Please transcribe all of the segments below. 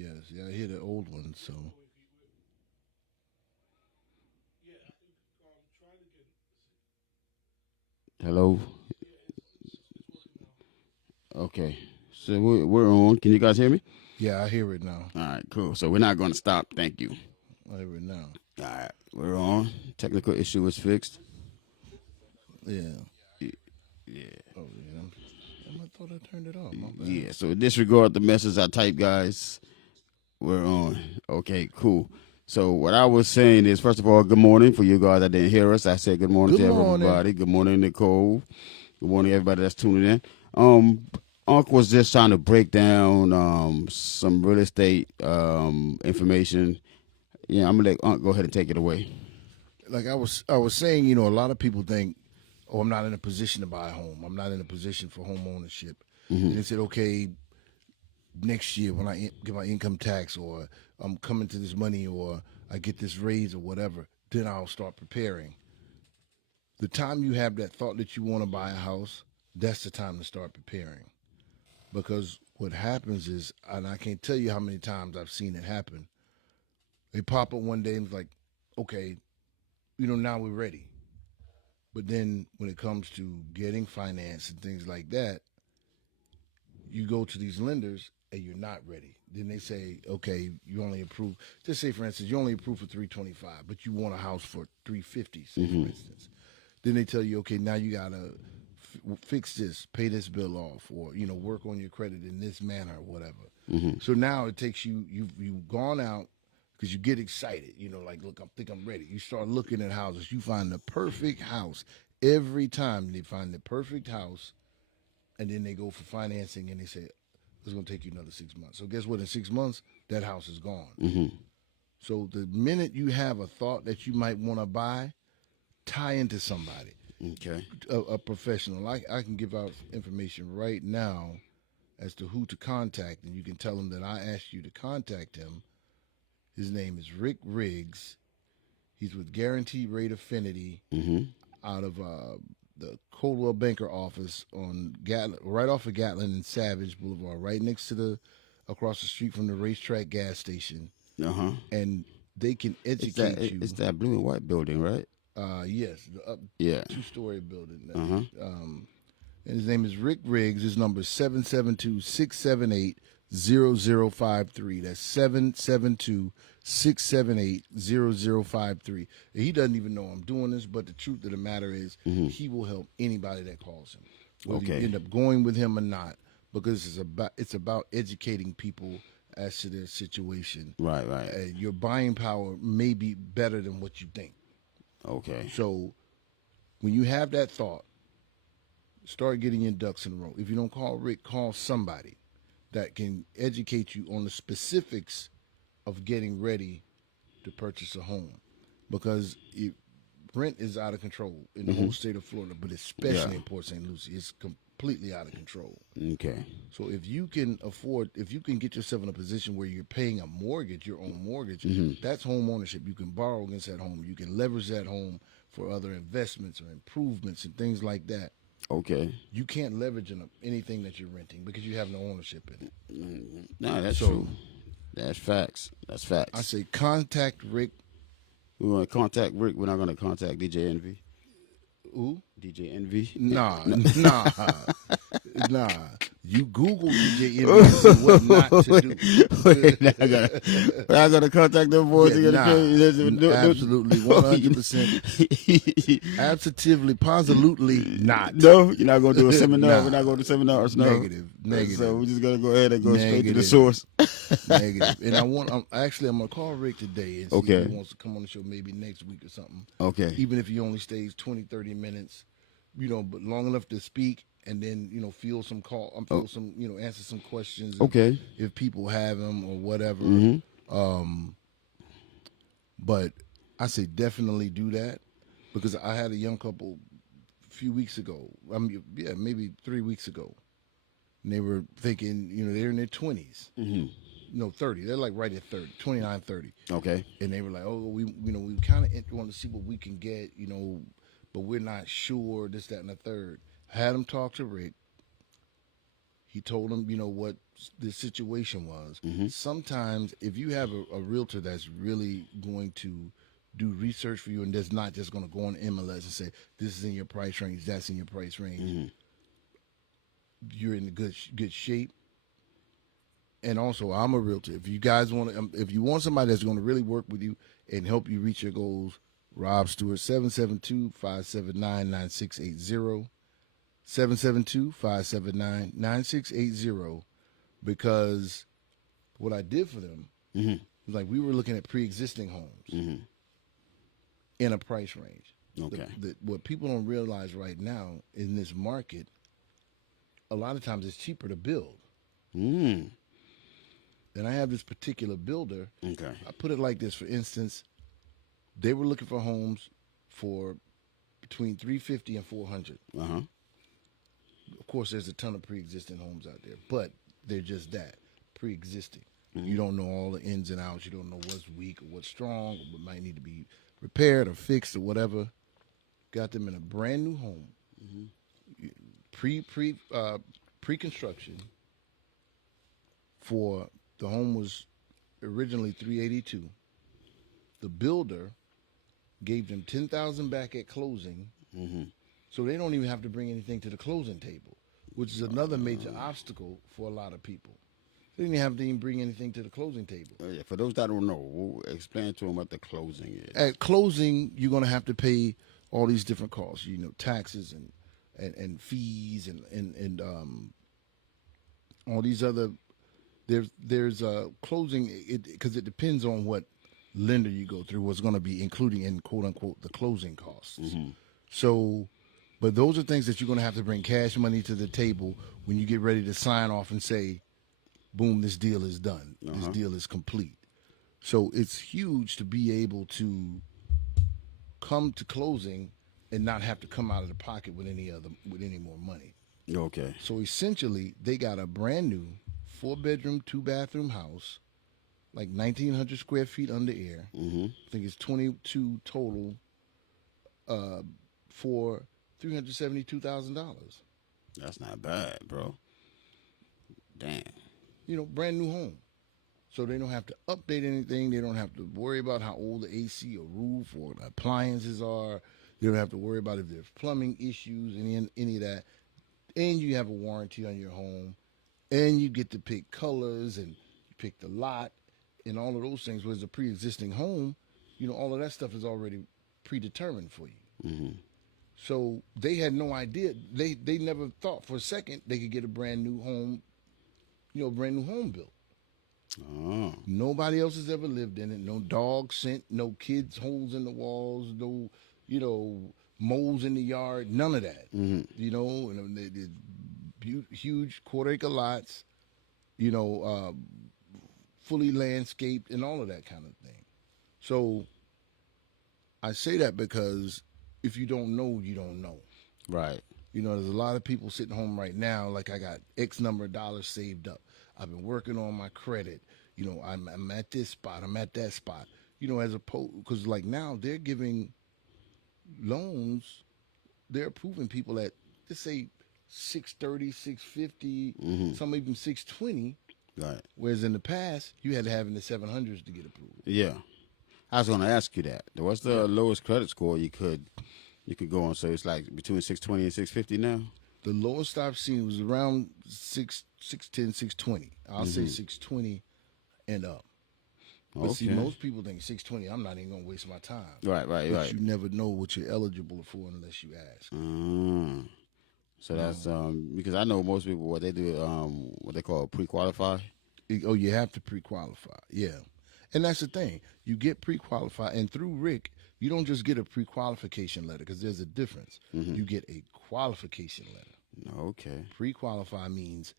Yes, yeah, I hear the old one. So Hello. Okay. So we're on. Can you guys hear me? yeah, I hear it now. All right. Cool. So we're not going to stop. Thank you. I hear it now. All right. We're on. Technical issue is fixed. Yeah. Yeah. Oh yeah. I thought I turned it off. My bad. Yeah. So disregard the message I typed, guys. We're on. Okay. Cool. So what I was saying is, first of all, good morning for you guys that didn't hear us. I said good morning Good to morning. everybody. Good morning, Nicole. Good morning, everybody that's tuning in. Um, Unc was just trying to break down some real estate information. Yeah, I'm gonna let Unc go ahead and take it away. Like I was saying, a lot of people think, oh, I'm not in a position to buy a home. I'm not in a position for home ownership. Hmm. And they said, okay, next year when I get my income tax, or I'm coming to this money, or I get this raise or whatever, then I'll start preparing. The time you have that thought that you want to buy a house, that's the time to start preparing. Because what happens is, and I can't tell you how many times I've seen it happen. They pop up one day and it's like, okay, now we're ready. But then when it comes to getting finance and things like that, you go to these lenders and you're not ready. Then they say, okay, you only approve. Just say, for instance, you only approve for 325, but you want a house for 350. Say, for Hmm. instance. Then they tell you, okay, now you gotta fix this, pay this bill off, or work on your credit in this manner, or whatever. Hmm. So now it takes you've gone out because you get excited. Like, look, I think I'm ready. You start looking at houses. You find the perfect house every time. They find the perfect house, and then they go for financing, and they say it's going to take you another 6 months. So guess what? In 6 months, that house is gone. Hmm. So the minute you have a thought that you might want to buy, tie into somebody, Okay. a professional. I can give out information right now as to who to contact, and you can tell him that I asked you to contact him. His name is Rick Riggs. He's with Guaranteed Rate Affinity Hmm. out of the Coldwell Banker office on right off of Gatlin and Savage Boulevard, right next to across the street from the racetrack gas station. Uh huh. And they can It's that educate it's you. that blue and white building, right? Yes, the Yeah. two-story building. Uh huh. And his name is Rick Riggs. His number is 772-678-0053. That's 772-678-0053. He doesn't even know I'm doing this, but the truth of the matter is Hmm. he will help anybody that calls him, whether you Okay. end up going with him or not, because it's about educating people as to their situation. Right. Right. Your buying power may be better than what you think. Okay. So when you have that thought, start getting your ducks in a row. If you don't call Rick, call somebody that can educate you on the specifics of getting ready to purchase a home, because rent is out of control in the Hmm. whole state of Florida, but Yeah. especially in Port St. Lucie, it's completely out of control. Okay. So if you can get yourself in a position where you're paying a mortgage, your own mortgage, Hmm. that's home ownership. You can borrow against that home. You can leverage that home for other investments or improvements and things like that. Okay. You can't leverage anything that you're renting because you have no ownership in it. No, that's So true. That's facts. That's I facts. say contact Rick. We want to contact Rick. We're not going to contact DJ Envy. Who? DJ Envy. Nah, No. nah, nah. You Google DJ Envy and see what not to do. Wait, I gotta contact them boys Yeah, to get a nah. case. Absolutely, 100%. Absolutely, positively not. No, you're not gonna do a seminar. We're Nah. not going to seminars. No. Negative. So Negative. we're just gonna go ahead and go straight to the Negative. source. Negative. And I'm gonna call Rick today and see if he Okay. wants to come on the show maybe next week or something. Okay. Even if he only stays 20, 30 minutes, but long enough to speak, and then feel some call. Oh, Feel some answer some questions okay. if people have them or whatever. Mm-hmm. Um, but I say definitely do that, because I had a young couple a few weeks ago. I mean, yeah, maybe 3 weeks ago. And they were thinking, they're in their 20s. Mm-hmm. No, 30. They're like right at 30, 29, 30. Okay. And they were like, oh, we kind of want to see what we can get, but we're not sure, this, that, and the third. Had them talk to Rick. He told him, what the situation was. Sometimes, if you have a realtor that's really going to do research for you and that's not just going to go on MLS and say this is in your price range, that's in your price range, you're in good shape. And also, I'm a realtor. If you guys want to, if you want somebody that's going to really work with you and help you reach your goals, Rob Stewart, 772-579-9680. 772-579-9680. Because what I did for them was like we were looking at pre-existing homes in a price range. Okay. What people don't realize right now in this market, a lot of times it's cheaper to build. And I have this particular builder. Okay. I put it like this, for instance, they were looking for homes for between $350 and $400. Of course, there's a ton of pre-existing homes out there, but they're just that, pre-existing. You don't know all the ins and outs. You don't know what's weak or what's strong or what might need to be repaired or fixed or whatever. Got them in a brand new home, pre-construction. For the home was originally $382. The builder gave them $10,000 back at closing, so they don't even have to bring anything to the closing table, which is another major obstacle for a lot of people. They didn't have to even bring anything to the closing table. Yeah, for those that don't know, explain to them what the closing is. At closing, you're going to have to pay all these different costs, taxes and fees and all these other. There's closing because it depends on what lender you go through, what's going to be including in quote unquote the closing costs. So, but those are things that you're going to have to bring cash money to the table when you get ready to sign off and say, boom, this deal is done. This deal is complete. So it's huge to be able to come to closing and not have to come out of the pocket with any more money. Okay. So essentially, they got a brand new 4-bedroom, 2-bathroom house, like 1,900 square feet under air. I think it's 22 total for $372,000. That's not bad, bro. Damn. Brand new home. So they don't have to update anything. They don't have to worry about how old the AC or roof or the appliances are. They don't have to worry about if there's plumbing issues, any of that. And you have a warranty on your home. And you get to pick colors and you pick the lot and all of those things. Whereas a pre-existing home, all of that stuff is already predetermined for you. So they had no idea. They never thought for a second they could get a brand new home, brand new home built. Oh. Nobody else has ever lived in it. No dog scent, no kids holes in the walls, no, moles in the yard, none of that. And they huge quarter-acre lots, fully landscaped and all of that kind of thing. So I say that because if you don't know, you don't know. Right. There's a lot of people sitting home right now, like I got X number of dollars saved up. I've been working on my credit. I'm at this spot. I'm at that spot. As opposed, because like now they're giving loans, they're approving people at, let's say, 630, 650, some even 620. Right. Whereas in the past, you had to have in the 700s to get approved. Yeah. I was going to ask you that. What's the lowest credit score you could go on? So it's like between 620 and 650 now? The lowest I've seen was around 610, 620. I'll say 620 and up. But see, most people think 620, I'm not even going to waste my time. Right. But you never know what you're eligible for unless you ask. So that's because I know most people, what they do, what they call pre-qualify. Oh, you have to pre-qualify, yeah. And that's the thing. You get pre-qualified, and through Rick, you don't just get a pre-qualification letter because there's a difference. You get a qualification letter. Okay. Pre-qualify means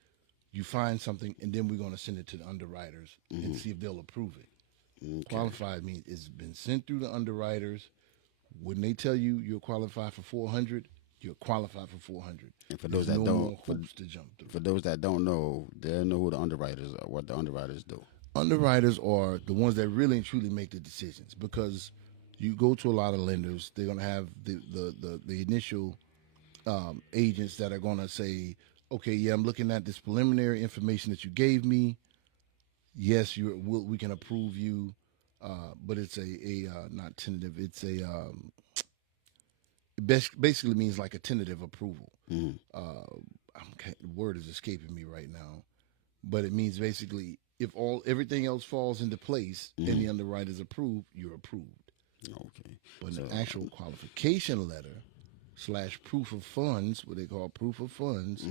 you find something, and then we're going to send it to the underwriters and see if they'll approve it. Okay. Qualified means it's been sent through the underwriters. When they tell you you're qualified for 400, you're qualified for 400. And for those that don't, for those that don't know, they know who the underwriters are, what the underwriters do. Underwriters are the ones that really and truly make the decisions, because you go to a lot of lenders, they're going to have the initial agents that are going to say, okay, yeah, I'm looking at this preliminary information that you gave me. Yes, we can approve you, but it's a not tentative. It's a it basically means like a tentative approval. Mm. The word is escaping me right now, but it means basically if everything else falls into place and the underwriter's approved, you're approved. Okay. But So an actual qualification letter / proof of funds, what they call proof of funds,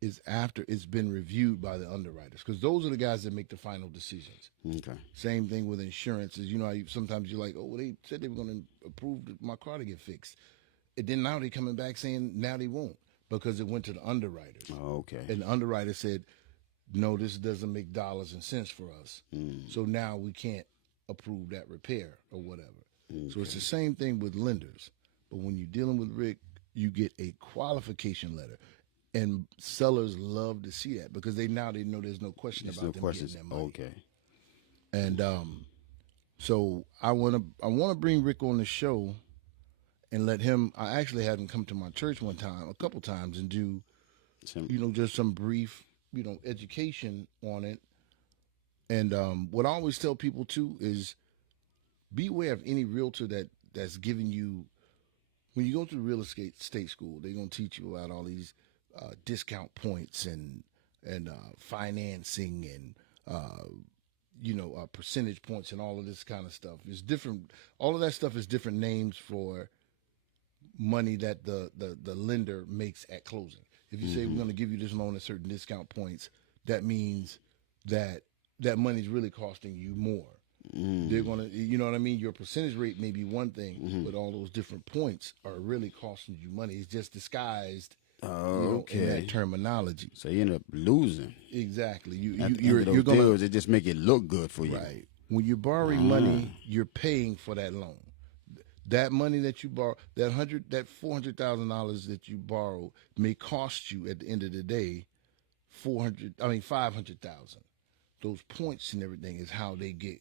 is after it's been reviewed by the underwriters, because those are the guys that make the final decisions. okay. Same thing with insurances. You know, sometimes you're like, oh, well, they said they were going to approve my car to get fixed. And then now they're coming back saying now they won't because it went to the underwriters. Okay. And the underwriter said, no, this doesn't make dollars and cents for us. So now we can't approve that repair or whatever. So it's the same thing with lenders. But when you're dealing with Rick, you get a qualification letter. And sellers love to see that because they know there's no question There's about no them questions. getting their money. Okay. And so I wanna bring Rick on the show and let him. I actually had him come to my church a couple times, and do just some brief education on it. And what I always tell people too is beware of any realtor that's giving you, when you go to real estate state school, they're gonna teach you about all these discount points and financing and percentage points and all of this kind of stuff. It's different. All of that stuff is different names for money that the lender makes at closing. If you say we're going to give you this loan at certain discount points, that means that money is really costing you more. They're going to, you know what I mean? Your percentage rate may be one thing, but all those different points are really costing you money. It's just disguised in that terminology. So you end up losing. Exactly. You're going to just make it look good for you. Right. When you're borrowing money, you're paying for that loan. That money that you borrow, that $400,000 that you borrow may cost you at the end of the day $500,000. Those points and everything is how they get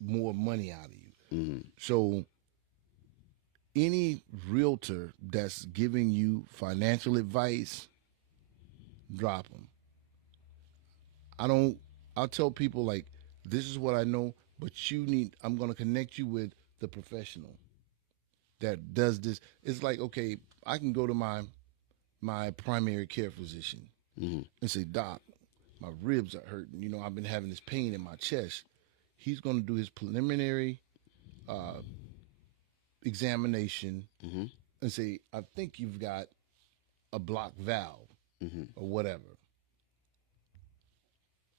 more money out of you. So any realtor that's giving you financial advice, drop them. I'll tell people, like, this is what I know, but I'm going to connect you with the professional that does this. It's like, okay, I can go to my primary care physician and say, Doc, my ribs are hurting. I've been having this pain in my chest. He's going to do his preliminary examination and say, I think you've got a blocked valve or whatever.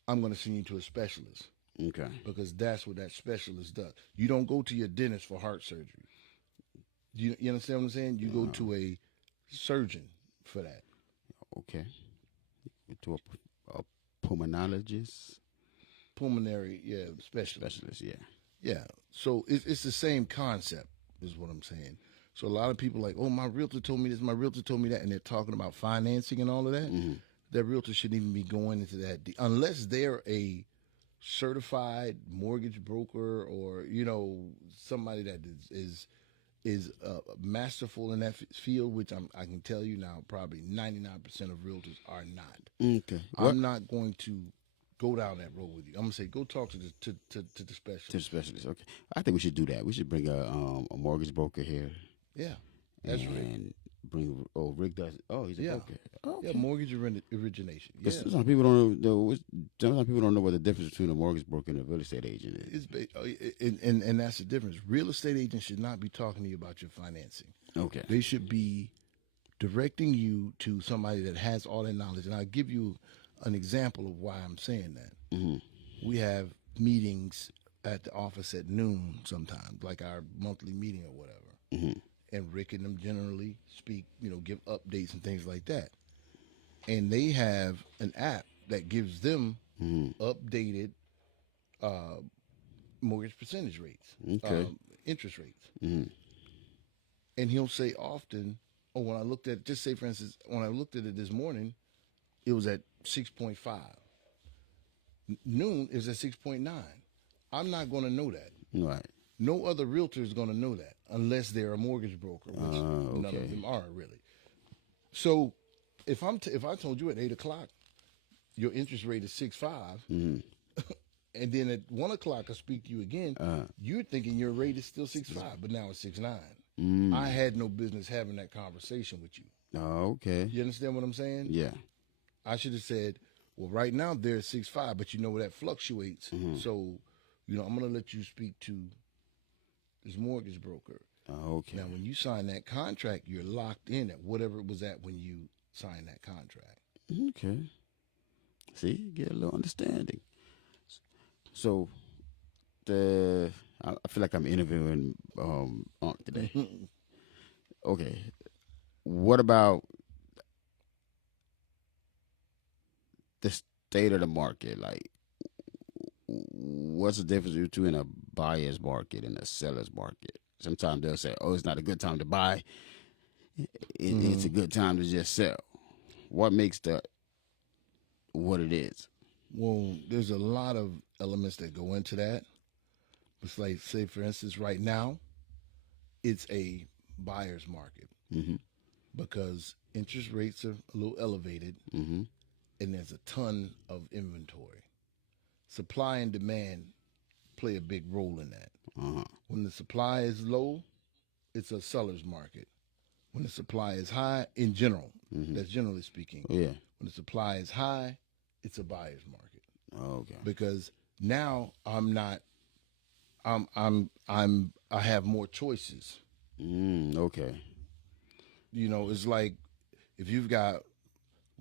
I'm going to send you to a specialist. Okay. Because that's what that specialist does. You don't go to your dentist for heart surgery. You understand what I'm saying? You go to a surgeon for that. Okay. To a pulmonologist? Pulmonary, specialist. Specialist, yeah. Yeah. So it's the same concept, is what I'm saying. So a lot of people are like, oh, my realtor told me this, my realtor told me that, and they're talking about financing and all of that. That realtor shouldn't even be going into that unless they're a certified mortgage broker or somebody that is masterful in that field, which I can tell you now, probably 99% of realtors are not. Okay. I'm not going to go down that road with you. I'm gonna say go talk to the specialist. To the specialist. Okay. I think we should do that. We should bring a mortgage broker here. Yeah, that's right. And bring Rick does. Oh, he's a broker. Okay. Yeah, mortgage origination. Yeah. Some people don't know. Sometimes people don't know what the difference between a mortgage broker and a real estate agent is. And that's the difference. Real estate agents should not be talking to you about your financing. Okay. They should be directing you to somebody that has all that knowledge. And I'll give you an example of why I'm saying that. We have meetings at the office at noon sometimes, like our monthly meeting or whatever. And Rick and them generally speak, give updates and things like that. And they have an app that gives them updated mortgage percentage rates, interest rates. And he'll say often, when I looked at, just say for instance, when I looked at it this morning, it was at 6.5. Noon is at 6.9. I'm not going to know that. Right. No other realtor is going to know that unless they're a mortgage broker, which none of them are really. So if I told you at 8 o'clock your interest rate is 6.5, and then at 1 o'clock I speak to you again, you're thinking your rate is still 6.5, but now it's 6.9. I had no business having that conversation with you. Oh, okay. You understand what I'm saying? Yeah. I should have said, well, right now they're at 6.5, but you know that fluctuates. So, I'm going to let you speak to this mortgage broker. Oh, okay. Now, when you sign that contract, you're locked in at whatever it was at when you signed that contract. Okay. See, you get a little understanding. So, I feel like I'm interviewing Unc today. Okay. What about the state of the market? Like, what's the difference between a buyer's market and a seller's market? Sometimes they'll say, "Oh, it's not a good time to buy. It's a good time to just sell." What makes that what it is? Well, there's a lot of elements that go into that. It's like, say, for instance, right now, it's a buyer's market because interest rates are a little elevated and there's a ton of inventory. Supply and demand play a big role in that. When the supply is low, it's a seller's market. When the supply is high, in general, that's generally speaking. Oh, yeah. When the supply is high, it's a buyer's market. Okay. Because now I have more choices. Okay. It's like if you've got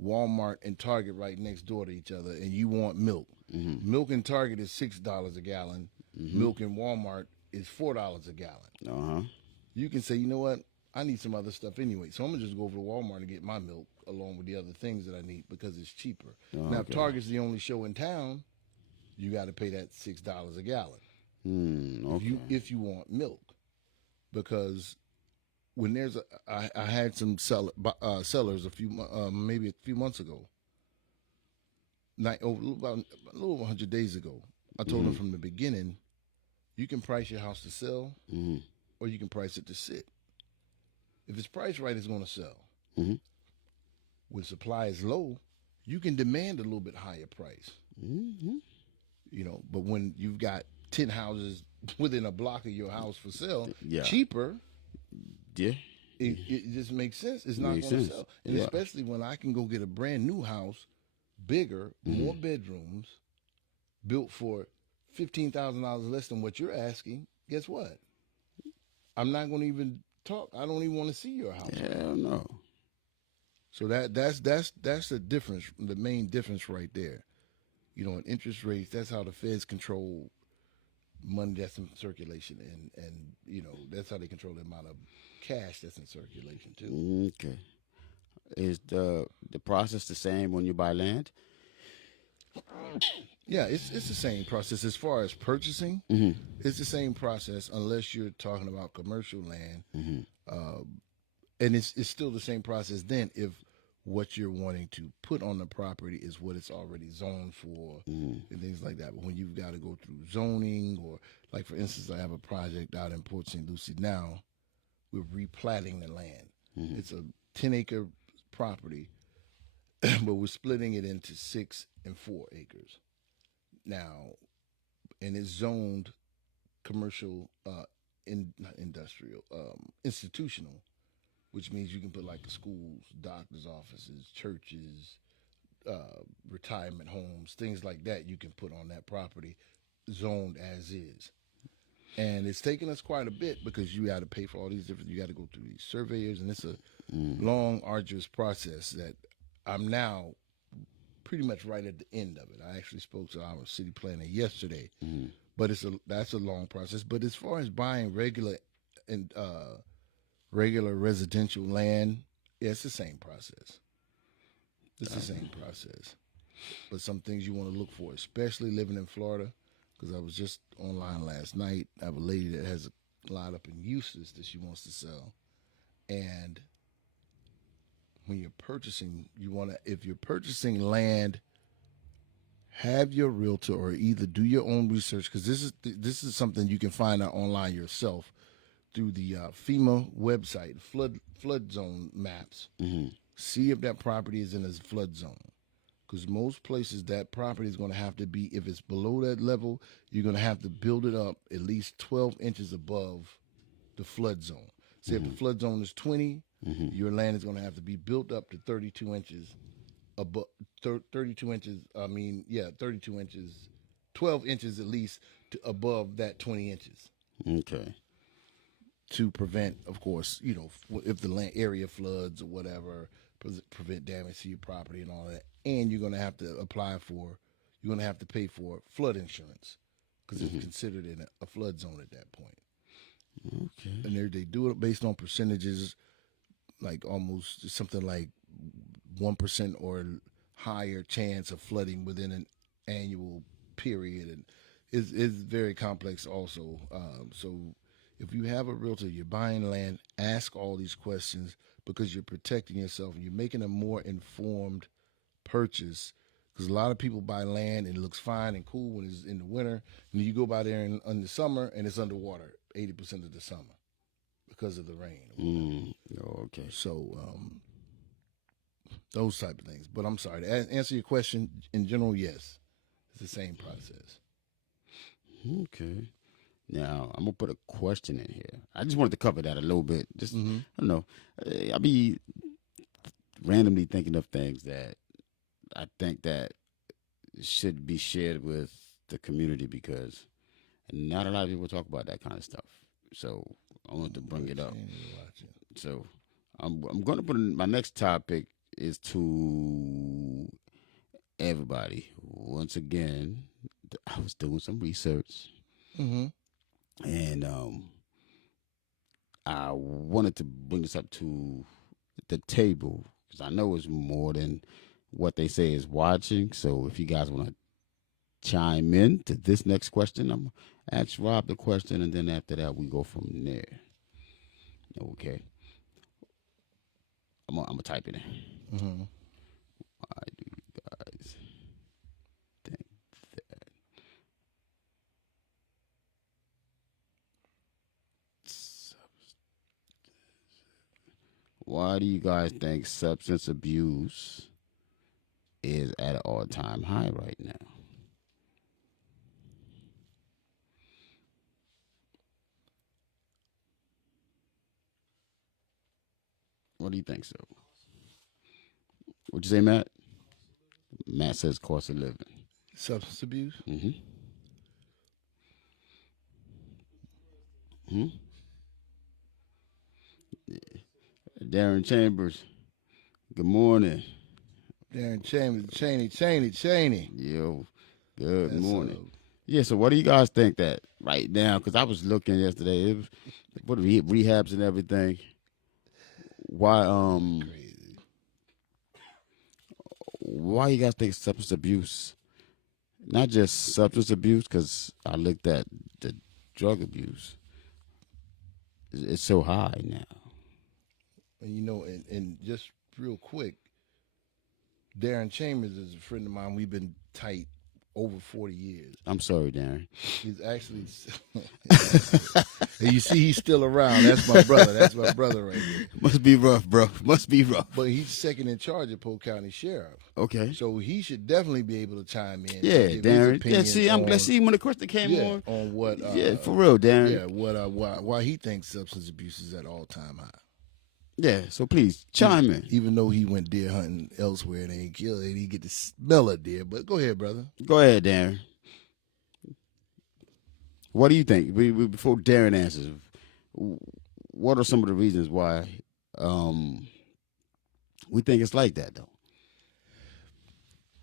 Walmart and Target right next door to each other and you want milk. Milk in Target is $6 a gallon. Milk in Walmart is $4 a gallon. You can say, you know what? I need some other stuff anyway. So I'm going to just go over to Walmart and get my milk along with the other things that I need because it's cheaper. Now, if Target's the only show in town, you got to pay that $6 a gallon. Okay. If you want milk. Because when I had some sellers maybe a few months ago, about a little over 100 days ago, I told them from the beginning, you can price your house to sell or you can price it to sit. If it's priced right, it's going to sell. When supply is low, you can demand a little bit higher price. But when you've got 10 houses within a block of your house for sale, cheaper, Yeah. it just makes sense. It's not going to sell. And especially when I can go get a brand new house, bigger, more bedrooms, built for $15,000 less than what you're asking, guess what? I'm not going to even talk. I don't even want to see your house. Hell no. So that's the difference, the main difference right there. In interest rates, that's how the Feds control money that's in circulation, and that's how they control the amount of cash that's in circulation too. Okay. Is the process the same when you buy land? Yeah, it's the same process as far as purchasing. It's the same process unless you're talking about commercial land, and it's still the same process then if what you're wanting to put on the property is what it's already zoned for and things like that. But when you've got to go through zoning, or like for instance, I have a project out in Port St. Lucie now. We're replatting the land. It's a 10-acre property, but we're splitting it into 6 and 4 acres now, and it's zoned commercial, not industrial, institutional, which means you can put like schools, doctors' offices, churches, retirement homes, things like that. You can put on that property, zoned as is. And it's taken us quite a bit because you got to pay for all these different. You got to go through these surveyors, and it's a long, arduous process that I'm now pretty much right at the end of it. I actually spoke to our city planner yesterday, but that's a long process. But as far as buying regular residential land, yeah, it's the same process. It's the same process. But some things you want to look for, especially living in Florida, because I was just online last night. I have a lady that has a lot up in Eustis that she wants to sell. And when you're purchasing, if you're purchasing land, have your realtor or either do your own research, because this is something you can find out online yourself through the FEMA website, flood zone maps. see if that property is in a flood zone. Because most places that property is going to have to be, if it's below that level, you're going to have to build it up at least 12 inches above the flood zone. Say if the flood zone is 20, your land is going to have to be built up to 32 inches above 32 inches. 32 inches, 12 inches at least above that 20 inches Okay. to prevent, of course, if the land area floods or whatever, prevent damage to your property and all that. And you're going to have to you're going to have to pay for flood insurance because it's considered in a flood zone at that point. Okay. And they do it based on percentages, like almost something like 1% or higher chance of flooding within an annual period, and it's very complex also. So if you have a realtor, you're buying land, ask all these questions because you're protecting yourself and you're making a more informed purchase. Because a lot of people buy land and it looks fine and cool when it's in the winter, and you go by there in the summer and it's underwater 80% of the summer because of the rain. Okay. So those type of things. But I'm sorry, to answer your question, in general, yes, it's the same process. Okay. Now I'm gonna put a question in here. I just wanted to cover that a little bit. Just I don't know. I be randomly thinking of things that I think that should be shared with the community because not a lot of people talk about that kind of stuff. So I wanted to bring it up. So I'm going to put in my next topic is to everybody. Once again, I was doing some research, and I wanted to bring this up to the table because I know it's more than what they say is watching. So if you guys want to chime in to this next question, I'm gonna ask Rob the question, and then after that we go from there. Okay. I'm gonna type it in. Why do you guys think that why do you guys think substance abuse is at an all-time high right now? What do you think so? What'd you say, Matt? Matt says cost of living. Substance abuse? Darren Chambers, good morning. Darren Chambers, Cheney. Yo, good morning. Yeah, so what do you guys think that right now? Because I was looking yesterday, it was what rehabs and everything. Why you guys think substance abuse? Not just substance abuse, because I looked at the drug abuse. It's so high now. And and just real quick, Darren Chambers is a friend of mine. We've been tight over 40 years. I'm sorry, Darren. He's actually, and you see, he's still around. That's my brother. That's my brother right there. Must be rough, bro. Must be rough. But he's second in charge of Polk County Sheriff. Okay. So he should definitely be able to chime in. Yeah, Darren. Yeah, see, I'm glad. See, when the question came on what. Yeah, for real, Darren. Yeah, why he thinks substance abuse is at all-time high. Yeah, so please chime in. Even though he went deer hunting elsewhere and ain't killed it, he get to smell a deer. But go ahead, brother. Go ahead, Darren. What do you think? Before Darren answers, what are some of the reasons why we think it's like that, though?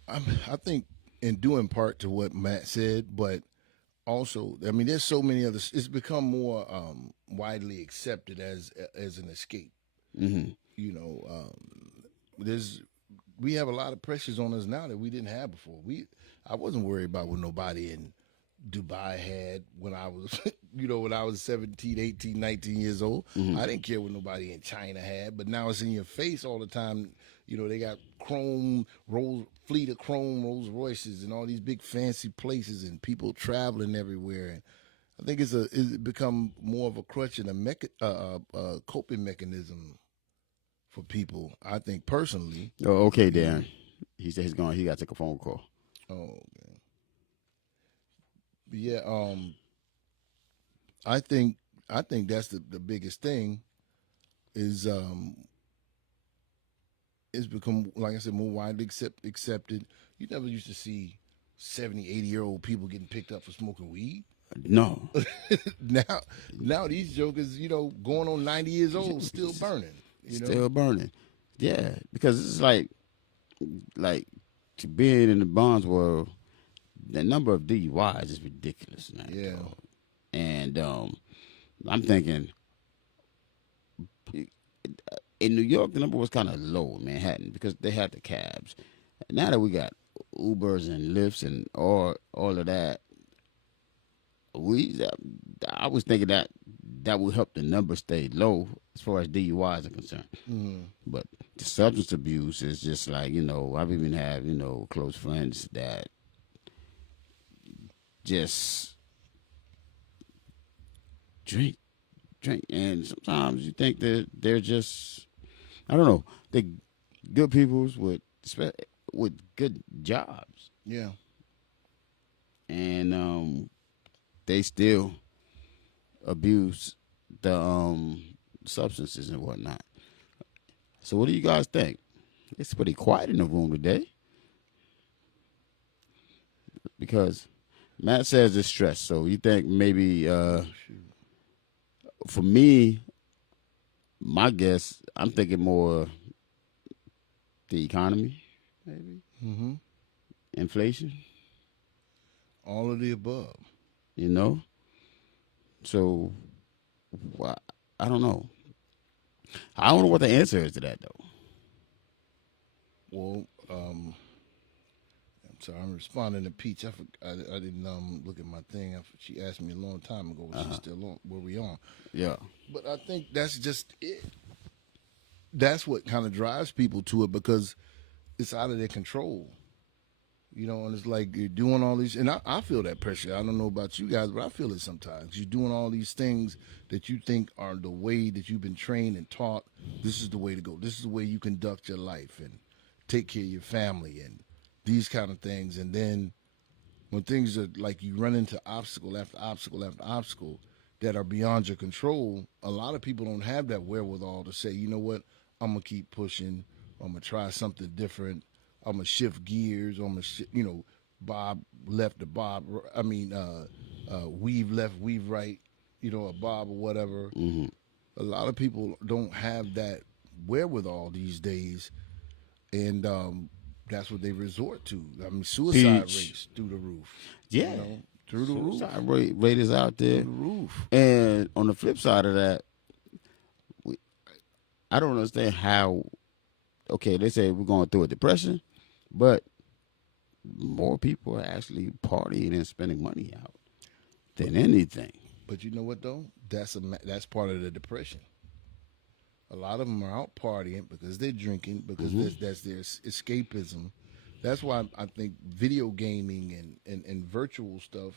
I think in due in part to what Matt said, but also, I mean, there's so many others. It's become more widely accepted as an escape. We have a lot of pressures on us now that we didn't have before. I wasn't worried about what nobody in Dubai had when I was, when I was 17, 18, 19 years old. I didn't care what nobody in China had, but now it's in your face all the time. They got fleet of chrome Rolls Royces and all these big fancy places and people traveling everywhere. And I think it's become more of a crutch and a coping mechanism for people. I think personally. Oh, okay, Darren. He said he got to take a phone call. Oh, okay. Yeah. I think that's the biggest thing is it's become, like I said, more widely accepted. You never used to see 70, 80-year-old people getting picked up for smoking weed. No. Now these jokers, going on 90 years old, still burning. Still burning. Yeah, because it's like to being in the bonds world, the number of DUIs is ridiculous now. Yeah. Dog. And I'm thinking in New York the number was kind of low in Manhattan because they had the cabs. Now that we got Ubers and Lyfts and all of that, I was thinking that would help the number stay low as far as DUIs are concerned. Mm-hmm. But the substance abuse is just like, I've even had, close friends that just drink. And sometimes you think that they're just, I don't know, they're good peoples with good jobs. Yeah. And they still abuse the substances and whatnot. So what do you guys think? It's pretty quiet in the room today. Because Matt says it's stress. So you think maybe for me, my guess, I'm thinking more the economy, maybe. Mm-hmm. Inflation. All of the above. So I don't know. I don't know what the answer is to that, though. Well, I'm sorry, I'm responding to Peach. I didn't look at my thing. She asked me a long time ago. Was she still on? Were we on? Yeah. But I think that's just it. That's what kind of drives people to it because it's out of their control. And it's like you're doing all these, and I feel that pressure. I don't know about you guys, but I feel it sometimes. You're doing all these things that you think are the way that you've been trained and taught. This is the way to go. This is the way you conduct your life and take care of your family and these kind of things. And then when things are like you run into obstacle after obstacle after obstacle that are beyond your control, a lot of people don't have that wherewithal to say, you know what, I'm going to keep pushing. I'm going to try something different. I'm going to shift gears. I'm going to, bob left to bob. I mean, weave left, weave right, a bob or whatever. Mm-hmm. A lot of people don't have that wherewithal these days. And that's what they resort to. I mean, suicide rates through the roof. Yeah. Through the roof. Suicide rate is out there. Through the roof. And on the flip side of that, I don't understand how, okay, they say we're going through a depression, but more people are actually partying and spending money out than anything. But you know what, though? That's part of the depression. A lot of them are out partying because they're drinking, because that's their escapism. That's why I think video gaming and virtual stuff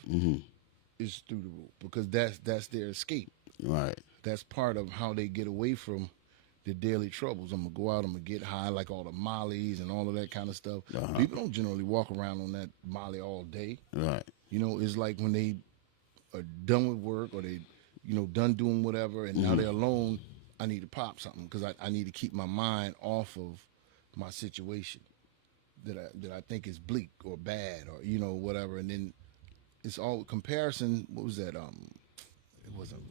is through the roof, because that's their escape. Right. That's part of how they get away from the daily troubles. I'm going to go out, I'm going to get high, like all the mollies and all of that kind of stuff. People don't generally walk around on that molly all day. Right. It's like when they are done with work or they, done doing whatever, and now they're alone, I need to pop something because I need to keep my mind off of my situation that I think is bleak or bad or, whatever. And then it's all comparison. What was that? It wasn't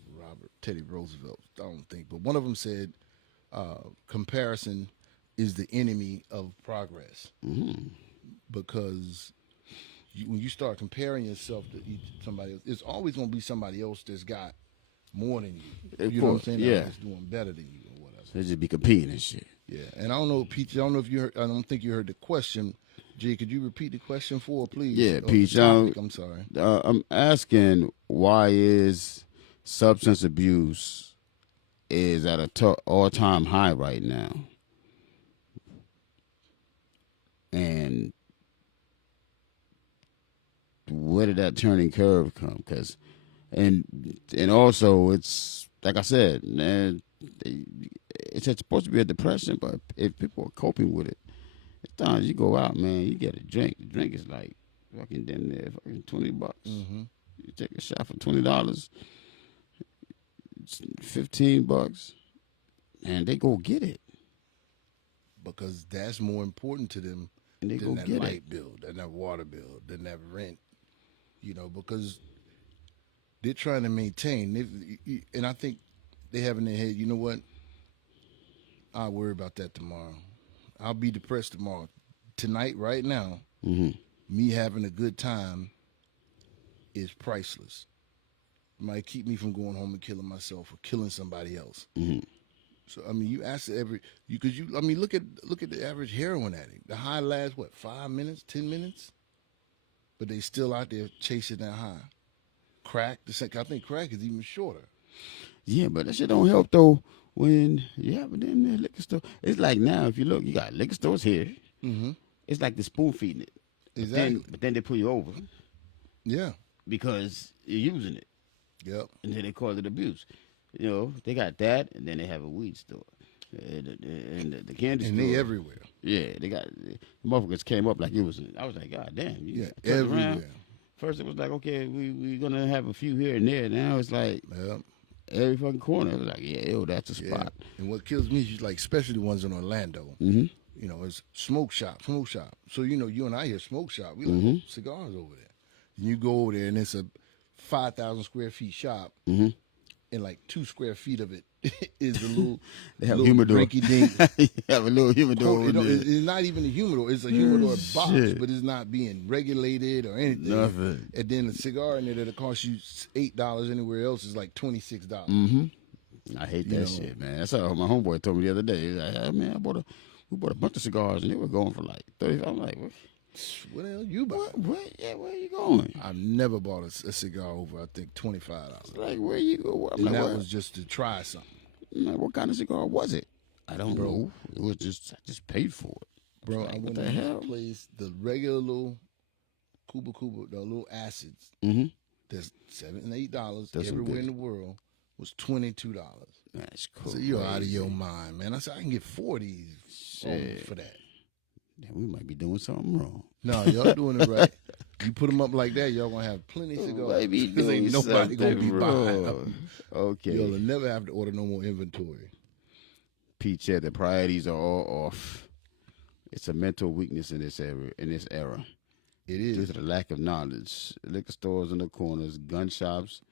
Teddy Roosevelt, I don't think. But one of them said, comparison is the enemy of progress. Mm-hmm. Because when you start comparing yourself to somebody else, it's always going to be somebody else that's got more than you. You know what I'm saying? Yeah. That's doing better than you or whatever. They just be competing and shit. Yeah. And I don't know, Peach, I don't know if you heard, I don't think you heard the question. G, could you repeat the question for her, please? Yeah, Peach. I'm sorry. I'm asking, why is substance abuse is at a all-time high right now? And where did that turning curve come? And also, it's like I said, man, it's supposed to be a depression, but if people are coping with it, at times you go out, man, you get a drink. The drink is like fucking damn near fucking $20. Mm-hmm. You take a shot for $20, $15, and they go get it, Because that's more important to them and they than go that get light it. bill, than that water bill, than that rent. Because they're trying to maintain. And I think they have in their head, you know what? I'll worry about that tomorrow. I'll be depressed tomorrow. Tonight, right now, Mm-hmm. me having a good time is priceless. It might keep me from going home and killing myself or killing somebody else. Mm-hmm. So I mean, you ask look at the average heroin addict. The high lasts what, 5 minutes, 10 minutes, but they still out there chasing that high. Crack, I think crack is even shorter. Yeah, but that shit don't help though. When you have it in the liquor store, it's like now if you look, you got liquor stores here. Mm-hmm. It's like the spoon feeding it. Exactly. But then they pull you over Yeah. because you're using it, Yep. and then they call it abuse. They got that, and then they have a weed store, and the candy And store. they everywhere. Yeah, they got the motherfuckers came up like it was. I was like, God damn. Yeah, turned everywhere. around. First it was like, okay, we're gonna have a few here and there. Now it's like Yep. every fucking corner. It was like, yeah, yo, that's a Yeah. spot. And what kills me is like, especially the ones in Orlando. Mm-hmm. It's smoke shop. So you and I hear smoke shop. We like Mm-hmm. cigars over there. And you go over there and it's a 5,000 square feet shop, Mm-hmm. and like 2 square feet of it is a little, They have little humidor. rinky dink. Have a little humidor over there. It's not even a humidor. It's a humidor box, shit. but it's not being regulated or anything. Nothing. And then a cigar in there that'll cost you $8 anywhere else is like $26. Mm-hmm. I hate You that know. shit, man. That's how my homeboy told me the other day. He's like, hey, man, we bought a bunch of cigars and they were going for like 30. I'm like, What the hell you buy? what? Yeah, where you going? I've never bought a cigar over, I think, $25. Like, where you go? I'm And like, that what? was just to try something. I'm like, what kind of cigar was it? I don't Bro. know. It was just, I just paid for it. Bro, Like, I what went the to hell? this place, the regular little Cuba, the little acids, Mm-hmm. that's $7 and $8 That's some everywhere good- in the world, was $22. That's I cool. said, you're out of your mind, man. I said, I can get 40 Shit. for that. We might be doing something wrong. No, y'all doing it right. You put them up like that, y'all gonna have plenty of cigars. Maybe Because ain't doing nobody gonna be something buying wrong. them. Okay. Y'all will never have to order no more inventory. Pete said the priorities are all off. It's a mental weakness in this era. It Due is. to the lack of knowledge. Liquor stores in the corners, gun shops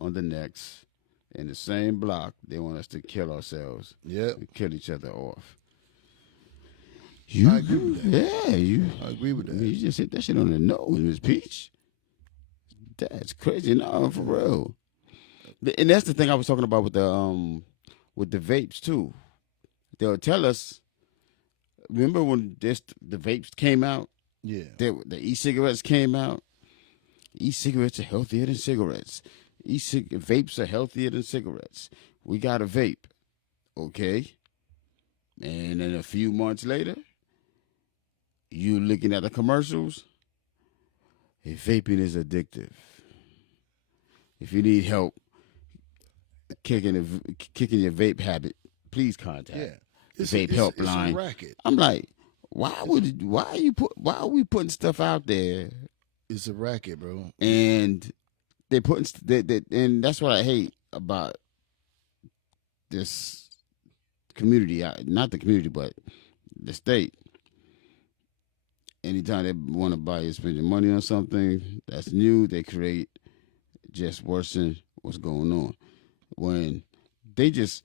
on the necks. In the same block, they want us to kill ourselves. Yep. And kill each other off. I agree with that. Yeah, I agree with I that. mean, you just hit that shit on the nose, Miss Peach. That's crazy. No, for real. And that's the thing I was talking about with the vapes too. They'll tell us. Remember when the vapes came out? Yeah. The e-cigarettes came out. E-cigarettes are healthier than cigarettes. Vapes are healthier than cigarettes. We got a vape, okay? And then a few months later, you looking at the commercials. Hey, vaping is addictive. If you need help kicking your vape habit, please contact Yeah. Vape It's Helpline. a racket. I'm like, why are we putting stuff out there It's a racket, bro. and they putting and that's what I hate about this community, not the community but the state. Anytime they want to buy you, spend your money on something that's new, they create just worsen what's going on. When they just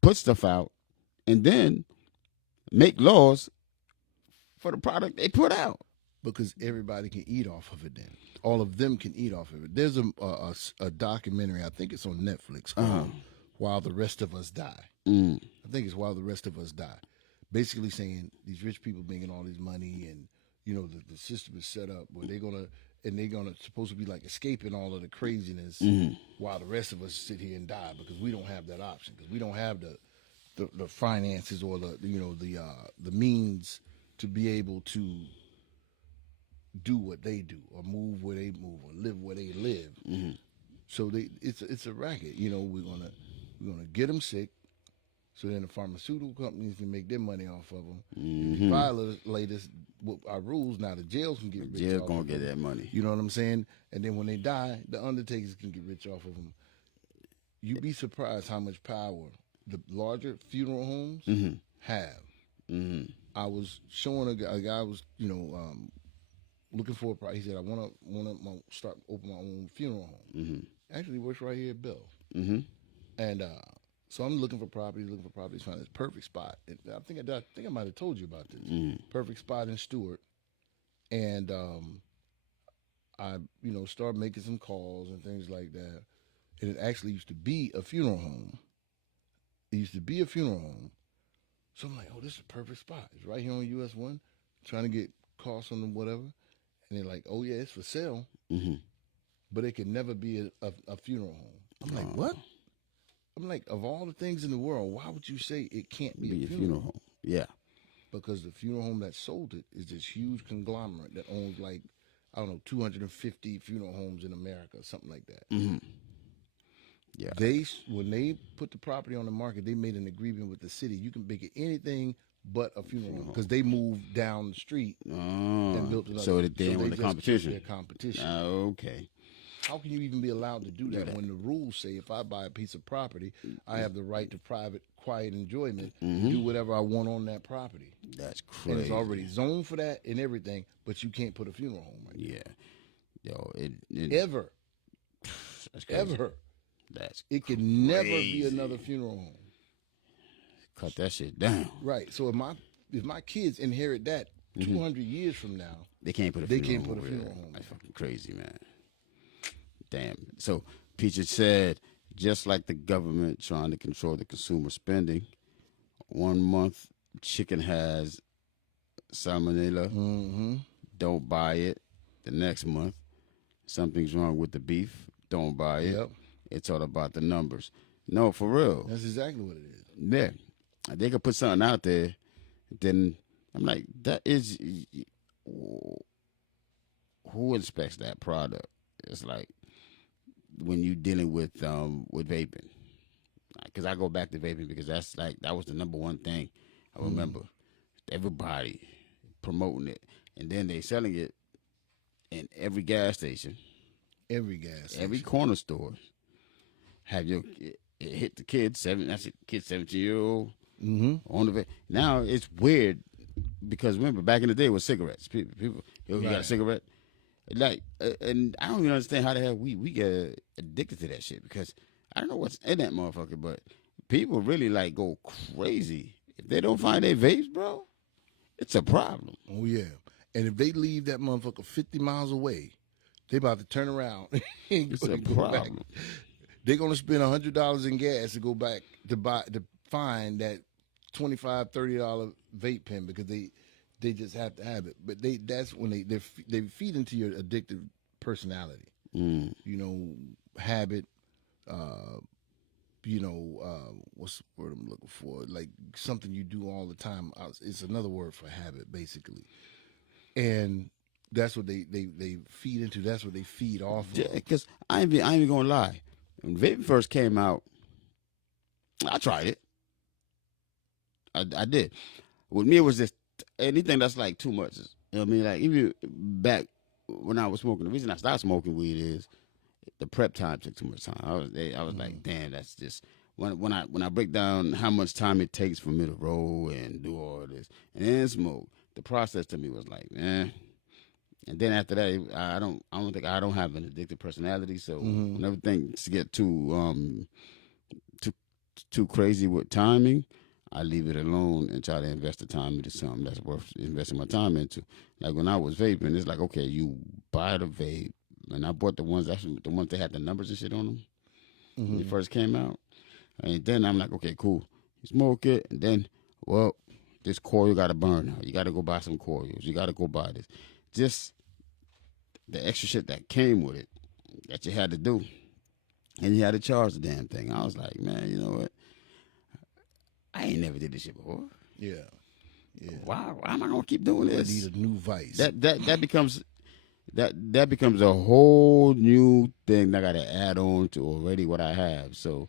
put stuff out and then make laws for the product they put out. Because everybody can eat off of it then. All of them can eat off of it. There's a documentary, I think it's on Netflix, called While the Rest of Us Die. Mm. I think it's While the Rest of Us Die. Basically saying these rich people making all this money and, the system is set up where they're gonna supposed to be like escaping all of the craziness while the rest of us sit here and die because we don't have that option, because we don't have the finances or the means to be able to do what they do or move where they move or live where they live. Mm-hmm. So it's a racket. We're gonna get them sick, So then the pharmaceutical companies can make their money off of them. If Mm-hmm. you violate our rules, now the jails can get rich Jail off gonna of get them. that money. You know what I'm saying? And then when they die, the undertakers can get rich off of them. You'd be surprised how much power the larger funeral homes have. Mm-hmm. I was showing a guy was looking for a property. He said, I want to start open my own funeral home. Mm-hmm. Actually, he works right here at Bell. Mm-hmm. And so I'm looking for properties, find this perfect spot. And I think I might have told you about this. Perfect spot in Stewart. And I started making some calls and things like that. And it actually used to be a funeral home. So I'm like, oh, this is a perfect spot. It's right here on US 1, trying to get costs on them, whatever. And they're like, oh, yeah, it's for sale, Mm-hmm. but it can never be a funeral home. I'm like, what? I'm like, of all the things in the world, why would you say it can't be a funeral home? Yeah. Because the funeral home that sold it is this huge conglomerate that owns, like, I don't know, 250 funeral homes in America, something like that. Mm-hmm. Yeah. When they put the property on the market, they made an agreement with the city. You can make it anything but a funeral home because they moved down the street and built another. So that they want the just competition. killed their competition. Okay. How can you even be allowed to do that when the rules say if I buy a piece of property, I have the right to private, quiet enjoyment to do whatever I want on that property? That's crazy. And it's already zoned for that and everything, but you can't put a funeral home right Yeah. Yo, there. Ever. That's crazy. Ever. It can never be another funeral home. Cut that shit down. Right. So if my kids inherit that 200 years from now, they can't put a funeral home. That's fucking crazy, man. Damn. So Peacher said, just like the government trying to control the consumer spending, 1 month chicken has salmonella. Don't buy it. The next month, something's wrong with the beef. Don't buy it. Yep. It's all about the numbers. No, for real. That's exactly what it is. Yeah. They could put something out there, then I'm like, that is, who inspects that product? It's like when you dealing with vaping. Because I go back to vaping because that was the number one thing I remember. Everybody promoting it. And then they selling it in every gas station. Every corner store. Have your it hit the kids, 17-year-old on the vape. Now it's weird because remember back in the day it was cigarettes. People you got a cigarette. Like and I don't even understand how the hell we get addicted to that shit because I don't know what's in that motherfucker, but people really like go crazy. If they don't find their vapes, bro, it's a problem. Oh yeah. And if they leave that motherfucker 50 miles away, they about to turn around and It's a go problem. back. They're gonna spend $100 in gas to go back to find that $25, $30 vape pen because they just have to have it. But that's when they feed into your addictive personality. You know, habit. What's the word I'm looking for? Like something you do all the time. It's another word for habit, basically. And that's what they feed into. That's what they feed off of. Because I ain't even gonna lie. When vaping first came out, I tried it. I did. With me, it was just anything that's like too much. You know what I mean? Like even back when I was smoking, the reason I stopped smoking weed is the prep time took too much time. I was like, damn, that's just when I break down how much time it takes for me to roll and do all this and then smoke. The process to me was like, man. And then after that, I don't have an addictive personality. So whenever things get too crazy with timing, I leave it alone and try to invest the time into something that's worth investing my time into. Like when I was vaping, it's like, okay, you buy the vape, and I bought the ones that had the numbers and shit on them when they first came out. And then I'm like, okay, cool. You smoke it, and then, well, this coil got to burn now. You got to go buy some coils. You got to go buy this. Just the extra shit that came with it that you had to do. And you had to charge the damn thing. I was like, man, you know what? I ain't never did this shit before. Yeah. Why am I gonna keep doing this? I need a new vice. That becomes a whole new thing that I gotta add on to already what I have. So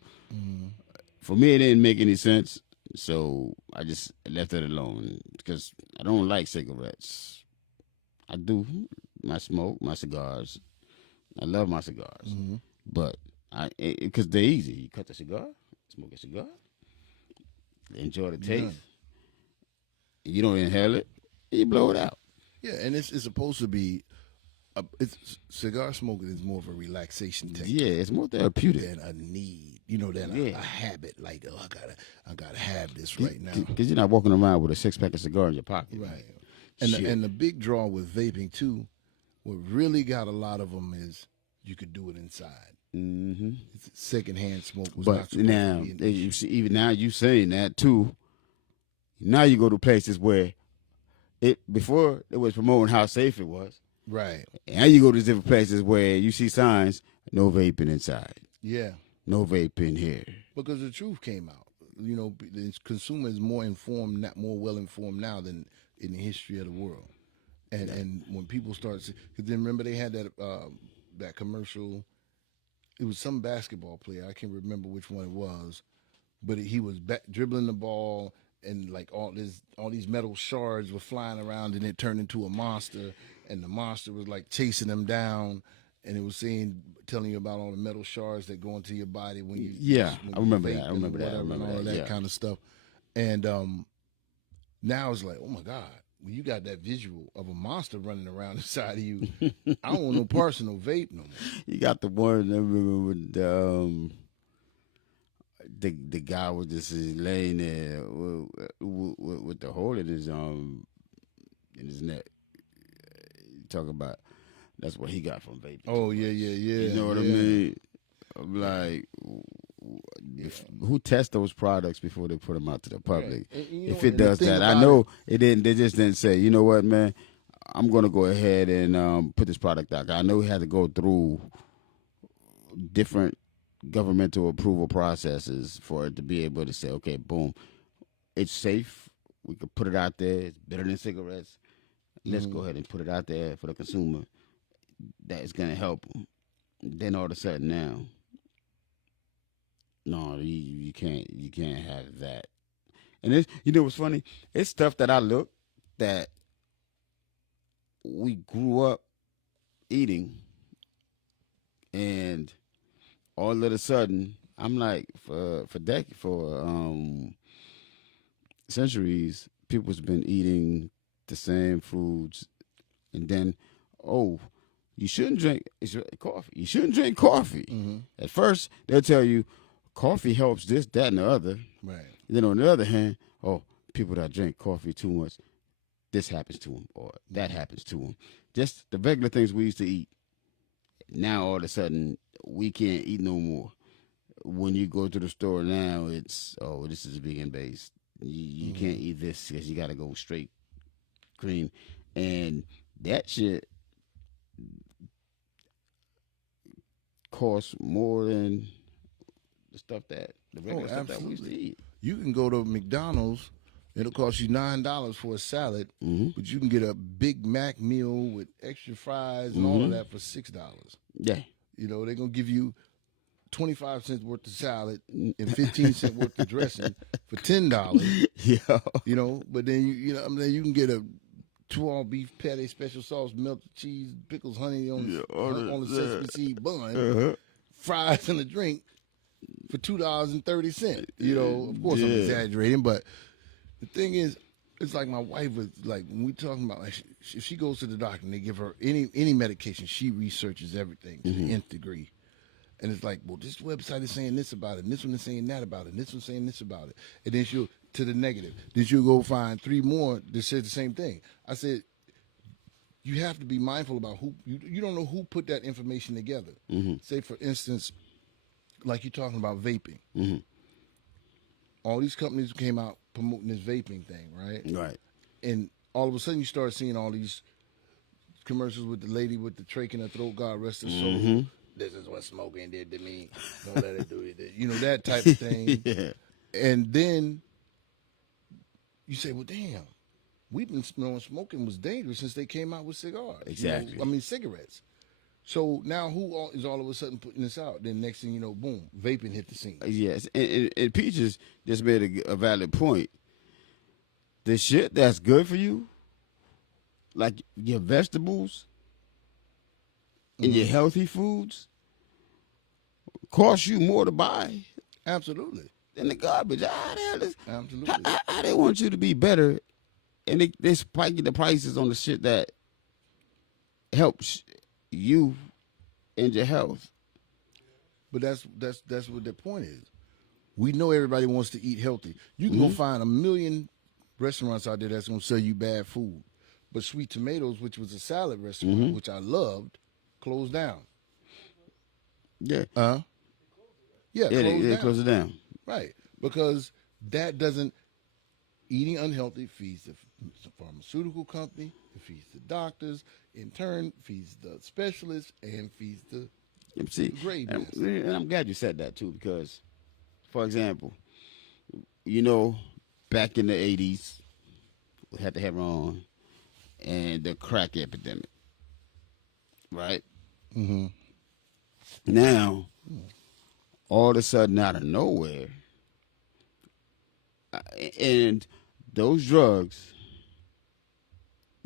for me, it didn't make any sense. So I just left it alone because I don't like cigarettes. I do my smoke, my cigars. I love my cigars, Mm-hmm. but because they're easy. You cut the cigar, smoke a cigar, enjoy the Yeah. taste. You don't inhale it, you blow it out. Yeah, and it's supposed to be. Cigar smoking is more of a relaxation technique Yeah, it's more therapeutic. than a need. You know, than Yeah. a habit. Like, oh, I gotta have this right now. Because you're not walking around with a 6-pack of cigar in your pocket. Right. And Shit. and the big draw with vaping too, what really got a lot of them is you could do it inside. Mm-hmm. Secondhand smoke was But not supposed now, to be an you issue. see, even now you saying that too. Now you go to places where before it was promoting how safe it was. Right. Now you go to different places where you see signs, no vaping inside, Yeah. no vaping here. Because the truth came out. You know, the consumer is more informed, not more well informed now than in the history of the world. And when people start, because then remember they had that commercial. It was some basketball player. I can't remember which one it was, but he was dribbling the ball, and like all these metal shards were flying around, and it turned into a monster, and the monster was like chasing him down, and it was telling you about all the metal shards that go into your body when you when I you remember vape that. I and remember that. I whatever remember and all that. of that Yeah. kind of stuff, and now it's like, oh my God, when you got that visual of a monster running around inside of you, I don't want no parts of no vape no more. You got the one I remember with the guy was just laying there with the hole in his neck. Talk about that's what he got from vaping. Oh yeah, yeah. You know what I mean? I'm like, who tests those products before they put them out to the public? Right. And, you know, If it and the does thing that, I about know it didn't. They just didn't say, you know what, man, I'm gonna go ahead and put this product out. I know he had to go through different governmental approval processes for it to be able to say, okay, boom, it's safe. We could put it out there. It's better than cigarettes. Let's go ahead and put it out there for the consumer. That is gonna help them. Then all of a sudden now, no, you can't have that. And it's, you know what's funny? It's stuff that I look that we grew up eating, and all of a sudden I'm like for centuries people's been eating the same foods, and then you shouldn't drink coffee. You shouldn't drink coffee. Mm-hmm. At first they'll tell you coffee helps this, that, and the other. Right. Then on the other hand, people that drink coffee too much, this happens to them or that happens to them. Just the regular things we used to eat. Now all of a sudden we can't eat no more. When you go to the store now, it's this is vegan based. You can't eat this because you got to go straight cream, and that shit costs more than the regular stuff that we used to eat. You can go to McDonald's. It'll cost you $9 for a salad, but you can get a Big Mac meal with extra fries and all of that for $6. Yeah. You know, they're gonna give you 25 cents worth of salad and 15 cents worth of dressing for $10. Yeah. You know, but then you can get a 2-all beef patty, special sauce, melted cheese, pickles, honey on the sesame seed bun, fries and a drink for $2.30. You know, of course I'm exaggerating, but the thing is, it's like my wife was like, when we talking about, like, if she goes to the doctor and they give her any medication, she researches everything to the nth degree. And it's like, well, this website is saying this about it, and this one is saying that about it, and this one's saying this about it. And then she'll, to the negative. Then she'll go find 3 more that says the same thing. I said, you have to be mindful about who, you don't know who put that information together. Say, for instance, like you're talking about vaping. All these companies came out promoting this vaping thing, right? Right. And all of a sudden you start seeing all these commercials with the lady with the trach in her throat, God rest her soul. This is what smoking did to me. Don't let it do it. You know, that type of thing. Yeah. And then you say, well, damn, we've been knowing smoking was dangerous since they came out with cigars. Exactly. You know, I mean, cigarettes. So now is all of a sudden putting this out? Then next thing you know, boom, vaping hit the scene. Yes, and Peaches just made a valid point. The shit that's good for you, like your vegetables and your healthy foods, cost you more to buy Absolutely. than the garbage. Absolutely. How they want you to be better, and they spiking the prices on the shit that helps you and your health. But that's what the point is. We know everybody wants to eat healthy. You can go find a million restaurants out there that's gonna sell you bad food. But Sweet Tomatoes, which was a salad restaurant, which I loved, closed down. Yeah, Yeah, yeah, closed they down. close it down. Right. Because that doesn't eating unhealthy feeds the pharmaceutical company, it feeds the doctors, in turn feeds the specialists, and feeds the See, grade and, master. and I'm glad you said that too, because, for example, back in the '80s, we had the heroin and the crack epidemic, right? Mm-hmm. Now, all of a sudden, out of nowhere, and those drugs